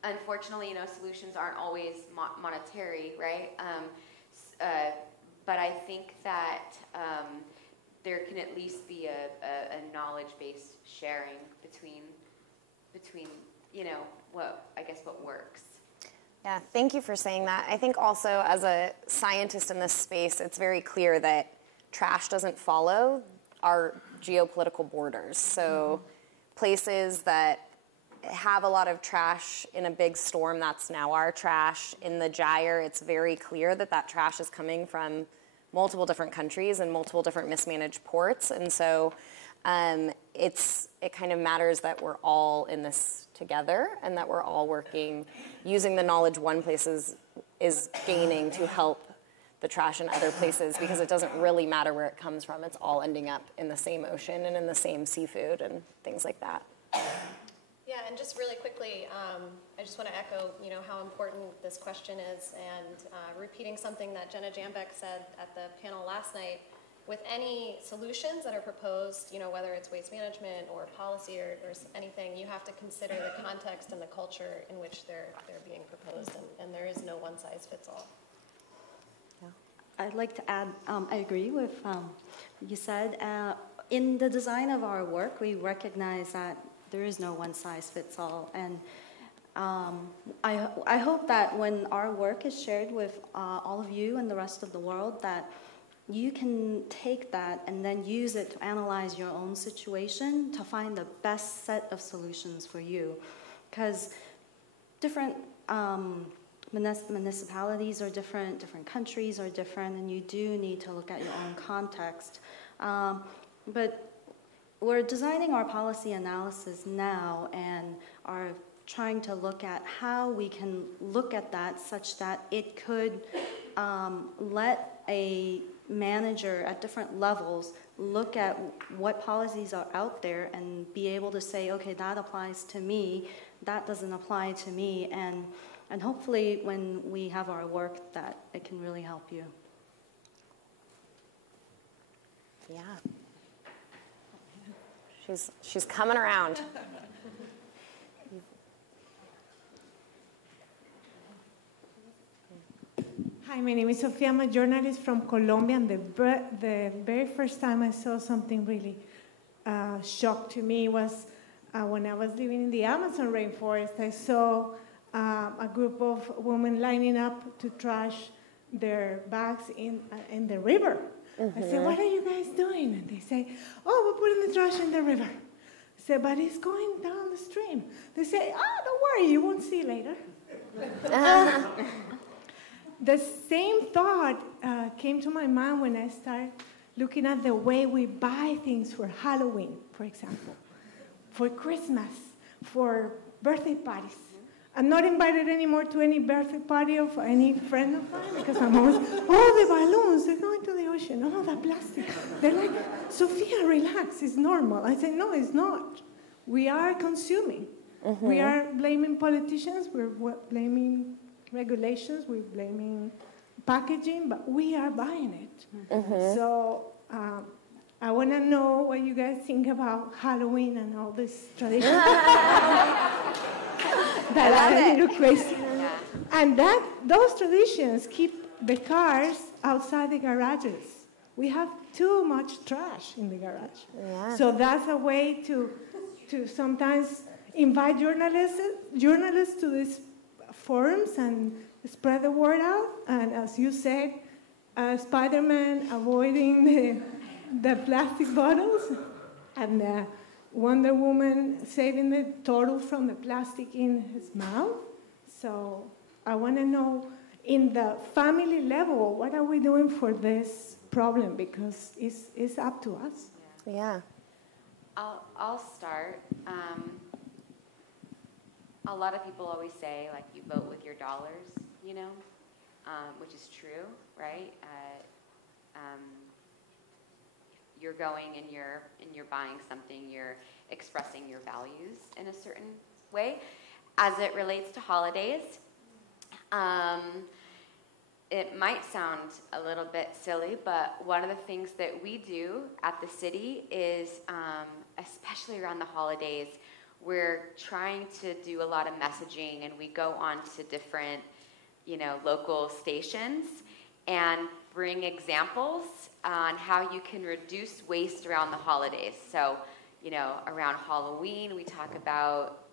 Unfortunately, you know, solutions aren't always monetary, right? But I think that there can at least be a knowledge-based sharing between, you know, what works. Yeah, thank you for saying that. I think also as a scientist in this space, it's very clear that trash doesn't follow our geopolitical borders. So places that have a lot of trash in a big storm, that's now our trash. In the gyre, it's very clear that that trash is coming from multiple different countries and multiple different mismanaged ports. And so it kind of matters that we're all in this together and that we're all working, using the knowledge one place is gaining to help the trash in other places, because it doesn't really matter where it comes from. It's all ending up in the same ocean and in the same seafood and things like that. Yeah, and just really quickly, I just want to echo, you know, how important this question is, and repeating something that Jenna Jambek said at the panel last night. With any solutions that are proposed, you know, whether it's waste management or policy or anything, you have to consider the context and the culture in which they're being proposed, and there is no one size fits all. I'd like to add, I agree with what you said. In the design of our work, we recognize that there is no one size fits all, and I hope that when our work is shared with all of you and the rest of the world, that you can take that and then use it to analyze your own situation to find the best set of solutions for you, because different municipalities are different, different countries are different, and you do need to look at your own context. But we're designing our policy analysis now and are trying to look at how we can look at that such that it could let a manager at different levels look at what policies are out there and be able to say, okay, that applies to me, that doesn't apply to me, and hopefully when we have our work that it can really help you. Yeah. She's coming around. Hi, my name is Sofia. I'm a journalist from Colombia, and the very first time I saw something really shocked to me was when I was living in the Amazon rainforest. I saw a group of women lining up to trash their bags in the river. I said, what are you guys doing? And they say, oh, we're putting the trash in the river. I said, but it's going down the stream. They say, oh, don't worry, you won't see later. The same thought came to my mind when I started looking at the way we buy things for Halloween, for example, for Christmas, for birthday parties. I'm not invited anymore to any birthday party of any friend of mine because I'm always, oh, the balloons, they're going to the ocean. Oh, the plastic. They're like, Sophia, relax, it's normal. I say, no, it's not. We are consuming. We are blaming politicians, we're blaming regulations, we're blaming packaging, but we are buying it. So I want to know what you guys think about Halloween and all this tradition. that I love are a it. little crazy. Yeah. And those traditions keep the cars outside the garages. We have too much trash in the garage. Yeah. So that's a way to sometimes invite journalists to these forums and spread the word out. And as you said, Spider-Man avoiding the plastic bottles, and Wonder Woman saving the turtle from the plastic in his mouth. So I want to know, in the family level, what are we doing for this problem? Because it's up to us. Yeah. I'll start. A lot of people always say, like, you vote with your dollars, you know, which is true, right? You're going and you're buying something, you're expressing your values in a certain way. As it relates to holidays, it might sound a little bit silly, but one of the things that we do at the city is, especially around the holidays, we're trying to do a lot of messaging, and we go on to different, local stations and bring examples on how you can reduce waste around the holidays. So, around Halloween, we talk about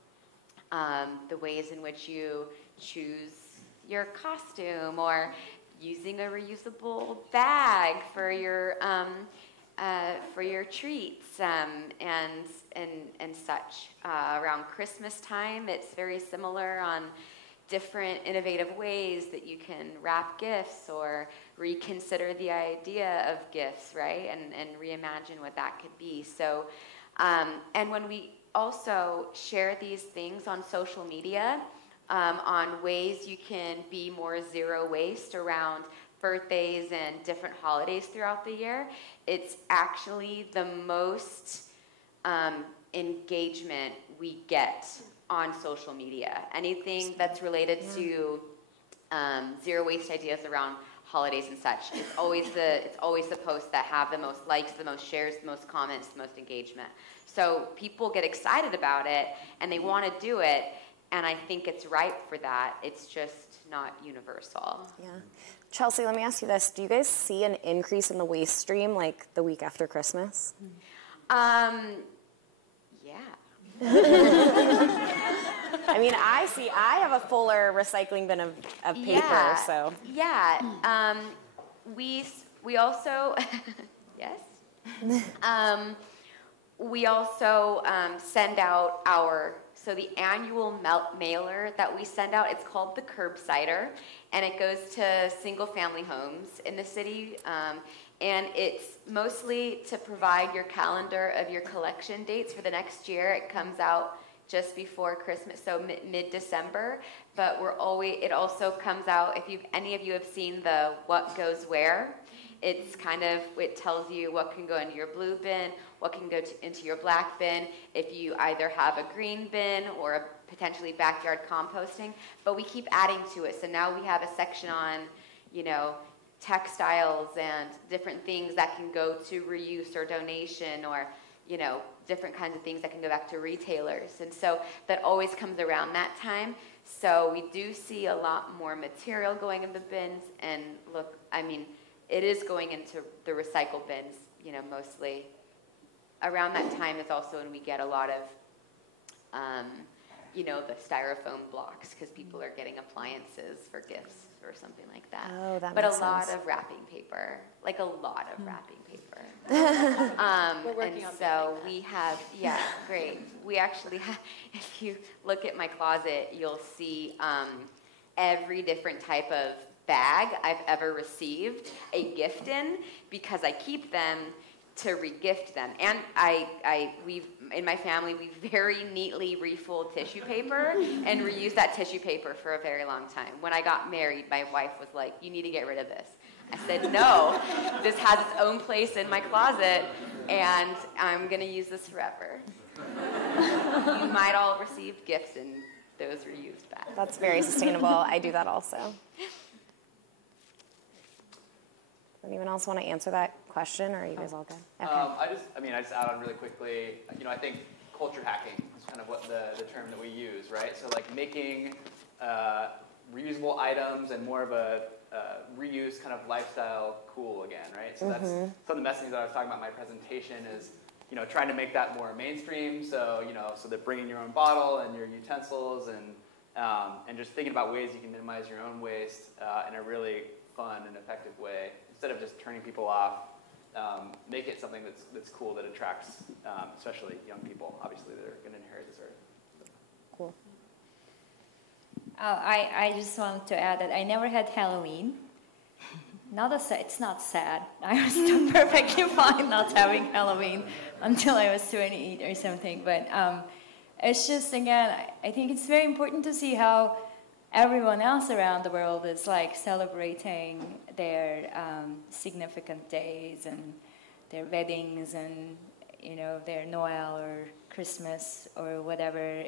the ways in which you choose your costume, or using a reusable bag for your treats, and such. Around Christmas time, it's very similar on different innovative ways that you can wrap gifts or reconsider the idea of gifts, right? And reimagine what that could be. So, and when we also share these things on social media, on ways you can be more zero waste around birthdays and different holidays throughout the year, it's actually the most engagement we get on social media. Anything that's related to zero waste ideas around holidays and such, it's always the posts that have the most likes, the most shares, the most comments, the most engagement. So people get excited about it and they want to do it, and I think it's ripe for that. It's just not universal. Yeah. Chelsea, let me ask you this. Do you guys see an increase in the waste stream like the week after Christmas? Yeah. I mean, I have a fuller recycling bin of paper, so. Yeah. We also, yes. We also send out so the annual mailer that we send out, it's called the Curbsider, and it goes to single-family homes in the city, and it's mostly to provide your calendar of your collection dates for the next year. It comes out just before Christmas, so mid-December, but it also comes out, if any of you have seen the What Goes Where, it tells you what can go into your blue bin, what can go into your black bin, if you either have a green bin or a potentially backyard composting, but we keep adding to it. So now we have a section on, textiles and different things that can go to reuse or donation, or, different kinds of things that can go back to retailers. And so that always comes around that time. So we do see a lot more material going in the bins, and it is going into the recycle bins, mostly. Around that time is also when we get a lot of, the styrofoam blocks, because people are getting appliances for gifts or something like that. Oh, that but makes a lot sense. of wrapping paper, like a lot of wrapping paper. We're working on so we have, great. We actually have, if you look at my closet, you'll see every different type of bag I've ever received a gift in, because I keep them to regift them. And in my family, we very neatly refold tissue paper and reuse that tissue paper for a very long time. When I got married, my wife was like, "You need to get rid of this." I said, "No, this has its own place in my closet, and I'm gonna use this forever." You might all receive gifts in those reused bags. That's very sustainable. I do that also. Anyone else want to answer that question, or are you guys all good? Okay. I just add on really quickly. I think culture hacking is kind of what the term that we use, right? So like making reusable items and more of a reuse kind of lifestyle cool again, right? So that's some of the messages that I was talking about in my presentation is, you know, trying to make that more mainstream. So, you know, so that bringing your own bottle and your utensils and just thinking about ways you can minimize your own waste in a really fun and effective way instead of just turning people off. Make it something that's cool that attracts, especially young people, obviously, that are going to inherit this earth. Cool. I just want to add that I never had Halloween. It's not sad. I was still perfectly fine not having Halloween until I was 28 or something. But it's just, again, I think it's very important to see how everyone else around the world is like celebrating their significant days and their weddings and, you know, their Noel or Christmas or whatever.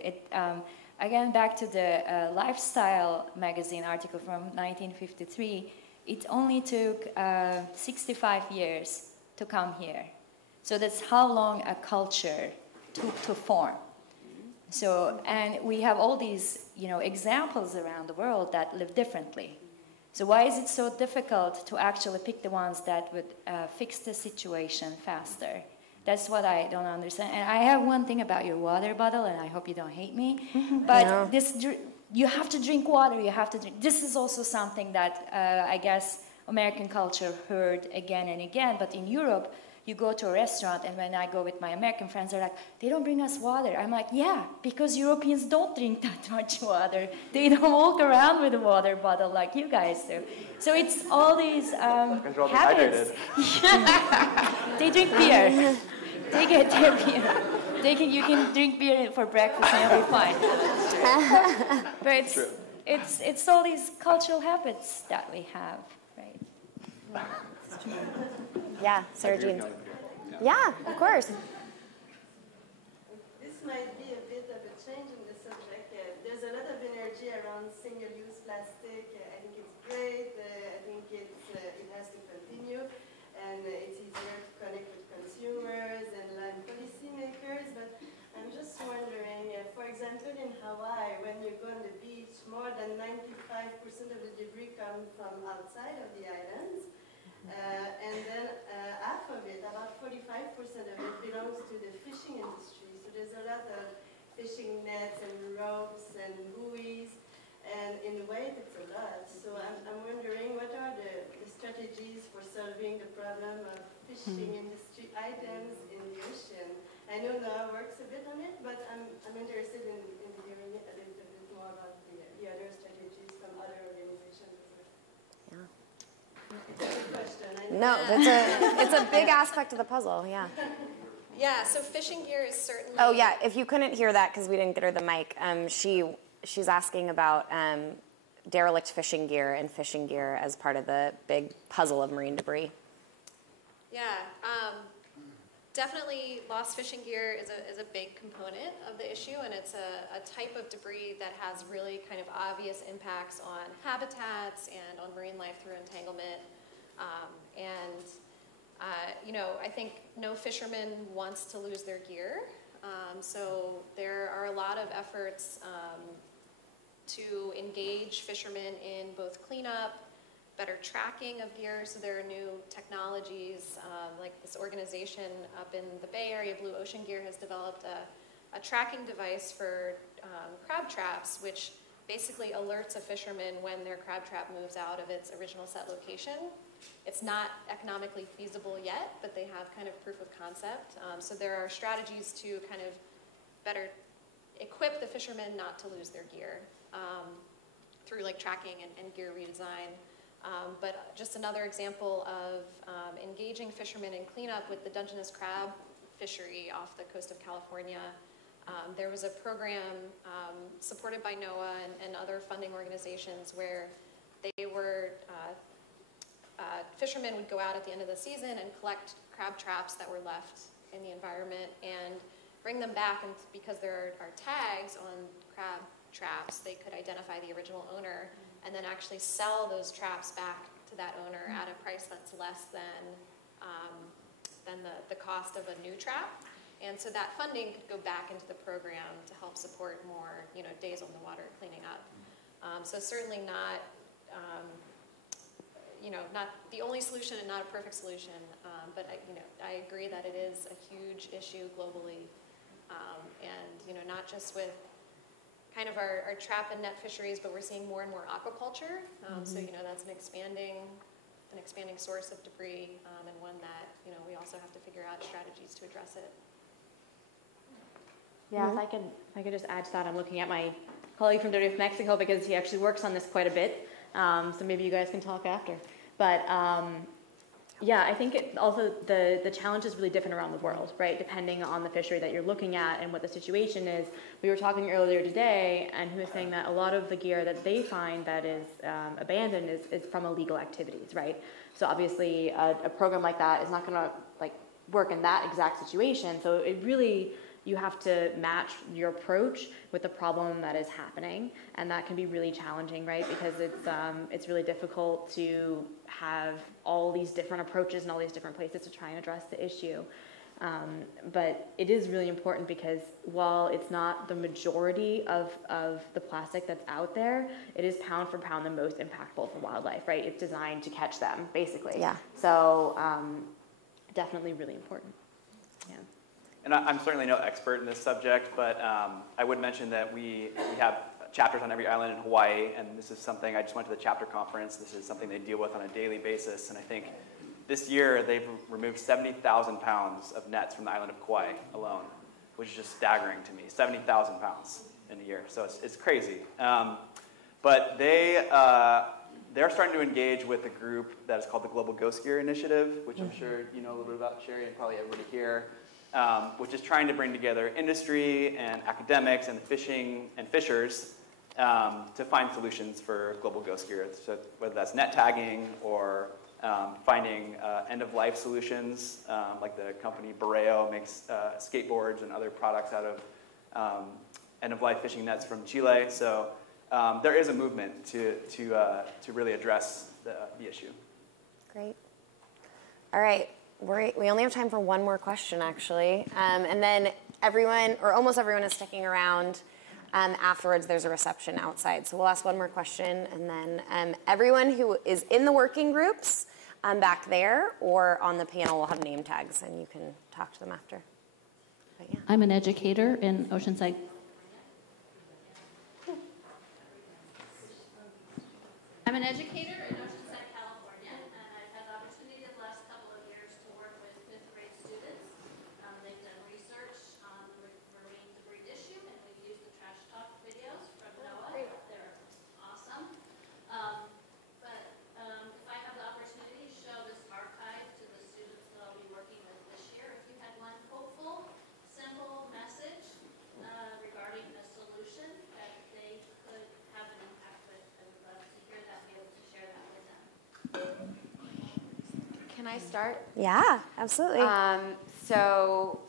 Again, back to the Lifestyle magazine article from 1953, it only took 65 years to come here. So that's how long a culture took to form. So, and we have all these, you know, examples around the world that live differently. So why is it so difficult to actually pick the ones that would fix the situation faster? That's what I don't understand. And I have one thing about your water bottle, and I hope you don't hate me, but no. You have to drink water, you have to drink. This is also something that I guess American culture heard again and again, but in Europe, you go to a restaurant, and when I go with my American friends, they're like, they don't bring us water. I'm like, yeah, because Europeans don't drink that much water. They don't walk around with a water bottle like you guys do. So it's all these habits. They drink beer. They get their beer. You can drink beer for breakfast and you'll be fine. But it's all these cultural habits that we have, right? Yeah, Sarah Jean. Yeah, of course. This might be a bit of a change in the subject. There's a lot of energy around single-use plastic. I think it's great. I think it has to continue. And it's easier to connect with consumers and land policymakers. But I'm just wondering, for example, in Hawaii, when you go on the beach, more than 95% of the debris comes from outside of the islands. And then half of it, about 45% of it, belongs to the fishing industry. So there's a lot of fishing nets and ropes and buoys, and in weight it's a lot. So I'm wondering, what are the strategies for solving the problem of fishing industry items in the ocean? I know Noah works a bit on it, but I'm interested in hearing a little bit more about the other strategies from other organizations as well. Yeah. It's a big question. No, it's a big aspect of the puzzle, yeah. Yeah, so fishing gear is certainly... Oh, yeah, if you couldn't hear that because we didn't get her the mic, she's asking about derelict fishing gear and fishing gear as part of the big puzzle of marine debris. Yeah, definitely lost fishing gear is a big component of the issue, and it's a type of debris that has really kind of obvious impacts on habitats and on marine life through entanglement. You know, I think no fisherman wants to lose their gear, so there are a lot of efforts to engage fishermen in both cleanup, better tracking of gear. So there are new technologies, like this organization up in the Bay Area, Blue Ocean Gear, has developed a tracking device for crab traps, which basically alerts a fisherman when their crab trap moves out of its original set location. It's not economically feasible yet, but they have kind of proof of concept. So there are strategies to kind of better equip the fishermen not to lose their gear through like tracking and gear redesign. But just another example of engaging fishermen in cleanup with the Dungeness crab fishery off the coast of California. There was a program supported by NOAA and other funding organizations where they were, fishermen would go out at the end of the season and collect crab traps that were left in the environment and bring them back, and because there are tags on crab traps, they could identify the original owner and then actually sell those traps back to that owner at a price that's less than the cost of a new trap. And so that funding could go back into the program to help support more, days on the water cleaning up. So certainly not, not the only solution and not a perfect solution, but I agree that it is a huge issue globally, and not just with kind of our trap and net fisheries, but we're seeing more and more aquaculture. So that's an expanding source of debris, and one that we also have to figure out strategies to address it. Yeah, if I could just add to that, I'm looking at my colleague from WWF Mexico because he actually works on this quite a bit. So maybe you guys can talk after. But yeah, I think also the challenge is really different around the world, right? Depending on the fishery that you're looking at and what the situation is. We were talking earlier today, and he was saying that a lot of the gear that they find that is abandoned is from illegal activities, right? So obviously, a program like that is not going to work in that exact situation. So it really, you have to match your approach with the problem that is happening, and that can be really challenging, right? Because it's really difficult to have all these different approaches and all these different places to try and address the issue. But it is really important because while it's not the majority of the plastic that's out there, it is pound for pound the most impactful for wildlife, right? It's designed to catch them, basically. Yeah. So definitely really important. Yeah. And I'm certainly no expert in this subject, but I would mention that we have chapters on every island in Hawaii, and this is something, I just went to the chapter conference, this is something they deal with on a daily basis, and I think this year they've removed 70,000 pounds of nets from the island of Kauai alone, which is just staggering to me, 70,000 pounds in a year, so it's crazy. But they're starting to engage with a group that is called the Global Ghost Gear Initiative, which I'm sure you know a little bit about, Sherry, and probably everybody here. Which is trying to bring together industry and academics and fishing and fishers to find solutions for global ghost gear. So whether that's net tagging or finding end-of-life solutions, like the company Borreo makes skateboards and other products out of end-of-life fishing nets from Chile. So there is a movement to really address the issue. Great. All right. We only have time for one more question, actually. And then everyone, or almost everyone, is sticking around. Afterwards, there's a reception outside. So we'll ask one more question. And then everyone who is in the working groups back there or on the panel will have name tags, and you can talk to them after. But yeah. I'm an educator in Oceanside. I'm an educator in Oceanside, California, and I've had the opportunity the last couple of years to work with 5th grade students. They've done research on the marine debris issue, and we've used the trash talk videos from NOAA. They're awesome. But if I have the opportunity to show this archive to the students that I'll be working with this year, if you had one hopeful, simple message regarding a solution that they could have an impact with, I would love to hear that, be able to share that with them. Can I start? Yeah, absolutely. So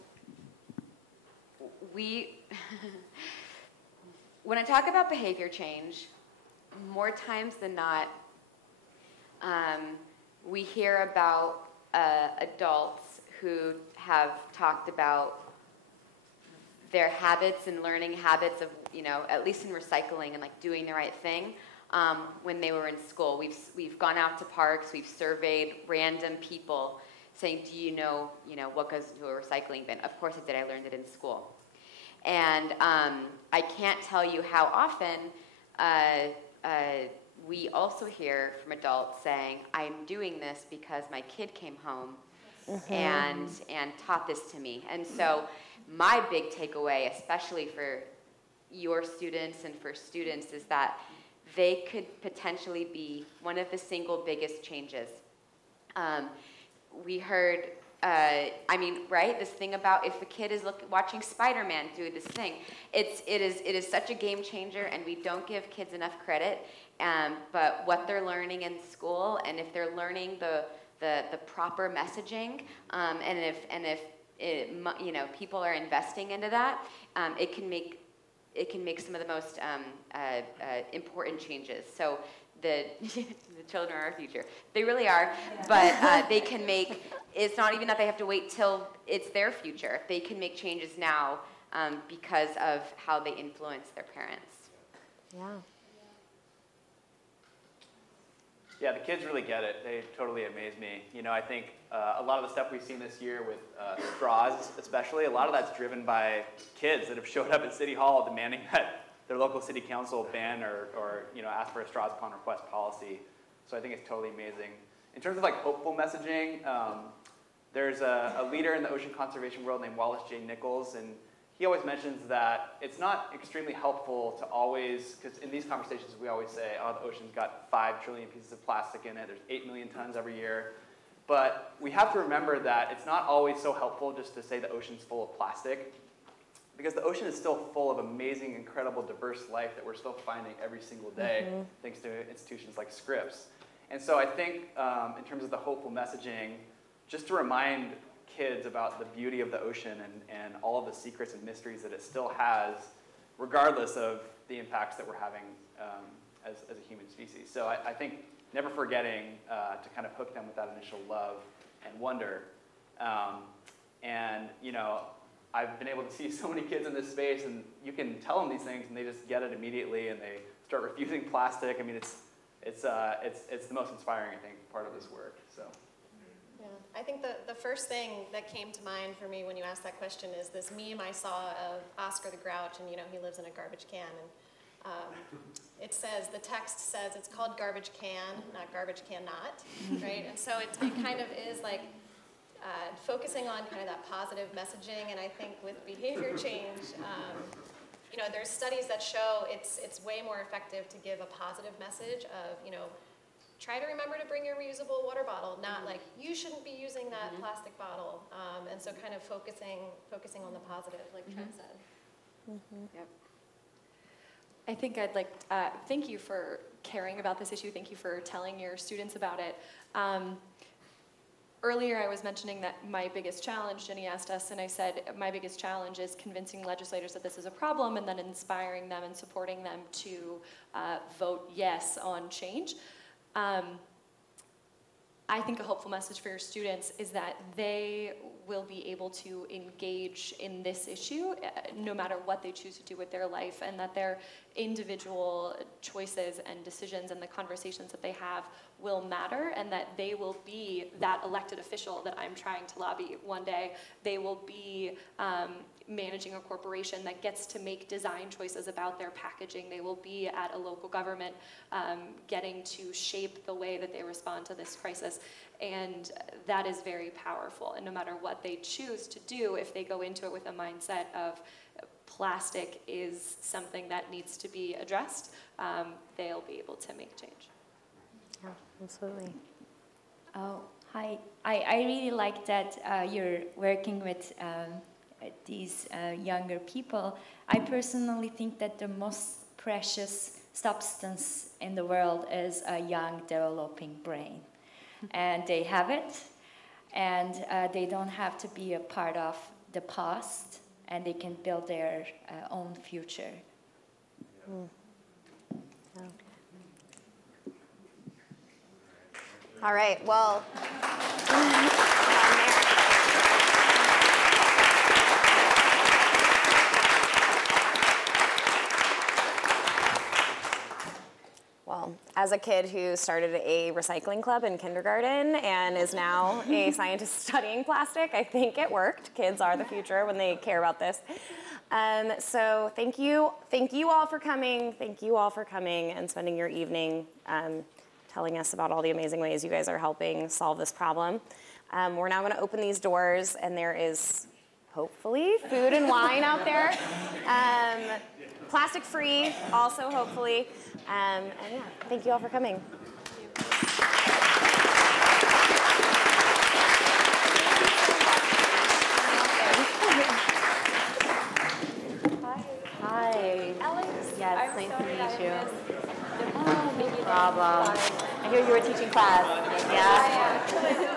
when I talk about behavior change, more times than not, we hear about adults who have talked about their habits and learning habits of, at least in recycling and like doing the right thing when they were in school. We've gone out to parks, we've surveyed random people saying, do you know what goes into a recycling bin? Of course I did, I learned it in school. And I can't tell you how often we also hear from adults saying, I'm doing this because my kid came home and taught this to me. And so my big takeaway, especially for your students and for students, is that they could potentially be one of the single biggest changes. We heard, right, this thing about if a kid is watching Spider-Man do this thing, it is such a game changer, and we don't give kids enough credit. But what they're learning in school, and if they're learning the proper messaging, and if people are investing into that, it can make some of the most important changes. So the children are our future. They really are, but they can make it's not even that they have to wait till it's their future. They can make changes now because of how they influence their parents. Yeah. Yeah, the kids really get it. They totally amaze me. You know, I think a lot of the stuff we've seen this year with straws especially, a lot of that's driven by kids that have showed up at City Hall demanding that their local city council ban or you know, ask for a straws upon request policy. So I think it's totally amazing. In terms of like hopeful messaging, there's a leader in the ocean conservation world named Wallace J. Nichols, and he always mentions that it's not extremely helpful to always, because in these conversations we always say, oh, the ocean's got 5 trillion pieces of plastic in it, there's 8 million tons every year. But we have to remember that it's not always so helpful just to say the ocean's full of plastic, because the ocean is still full of amazing, incredible, diverse life that we're still finding every single day, thanks to institutions like Scripps. And so I think in terms of the hopeful messaging, just to remind kids about the beauty of the ocean and all of the secrets and mysteries that it still has, regardless of the impacts that we're having as a human species. So I think never forgetting to kind of hook them with that initial love and wonder. And you know, I've been able to see so many kids in this space, and you can tell them these things and they just get it immediately and they start refusing plastic. I mean, it's the most inspiring, I think, part of this work. So. I think the first thing that came to mind for me when you asked that question is this meme I saw of Oscar the Grouch, and you know, he lives in a garbage can, and it says, the text says it's called garbage can, not garbage cannot, right? And so it kind of is like focusing on kind of that positive messaging, and I think with behavior change, you know, there's studies that show it's way more effective to give a positive message of, you know, try to remember to bring your reusable water bottle, not like, you shouldn't be using that plastic bottle. And so kind of focusing on the positive, like Trent said. Yep. I think I'd like, thank you for caring about this issue. Thank you for telling your students about it. Earlier I was mentioning that my biggest challenge, Jenny asked us, and I said my biggest challenge is convincing legislators that this is a problem and then inspiring them and supporting them to vote yes on change. I think a hopeful message for your students is that they will be able to engage in this issue no matter what they choose to do with their life, and that their individual choices and decisions and the conversations that they have will matter, and that they will be that elected official that I'm trying to lobby one day. They will be managing a corporation that gets to make design choices about their packaging. They will be at a local government getting to shape the way that they respond to this crisis. And that is very powerful. And no matter what they choose to do, if they go into it with a mindset of plastic is something that needs to be addressed, they'll be able to make change. Yeah, absolutely. Oh, hi. I really like that you're working with these younger people. I personally think that the most precious substance in the world is a young developing brain. And they have it, and they don't have to be a part of the past, and they can build their own future. All right, well. Well, as a kid who started a recycling club in kindergarten and is now a scientist studying plastic, I think it worked. Kids are the future when they care about this. So thank you all for coming. Thank you all for coming and spending your evening telling us about all the amazing ways you guys are helping solve this problem. We're now going to open these doors, and there is hopefully food and wine out there. Plastic free, also hopefully. And yeah, thank you all for coming. Hi. Alex. Yes, I'm nice sorry to meet you. No problem. I hear you were teaching class. Yeah.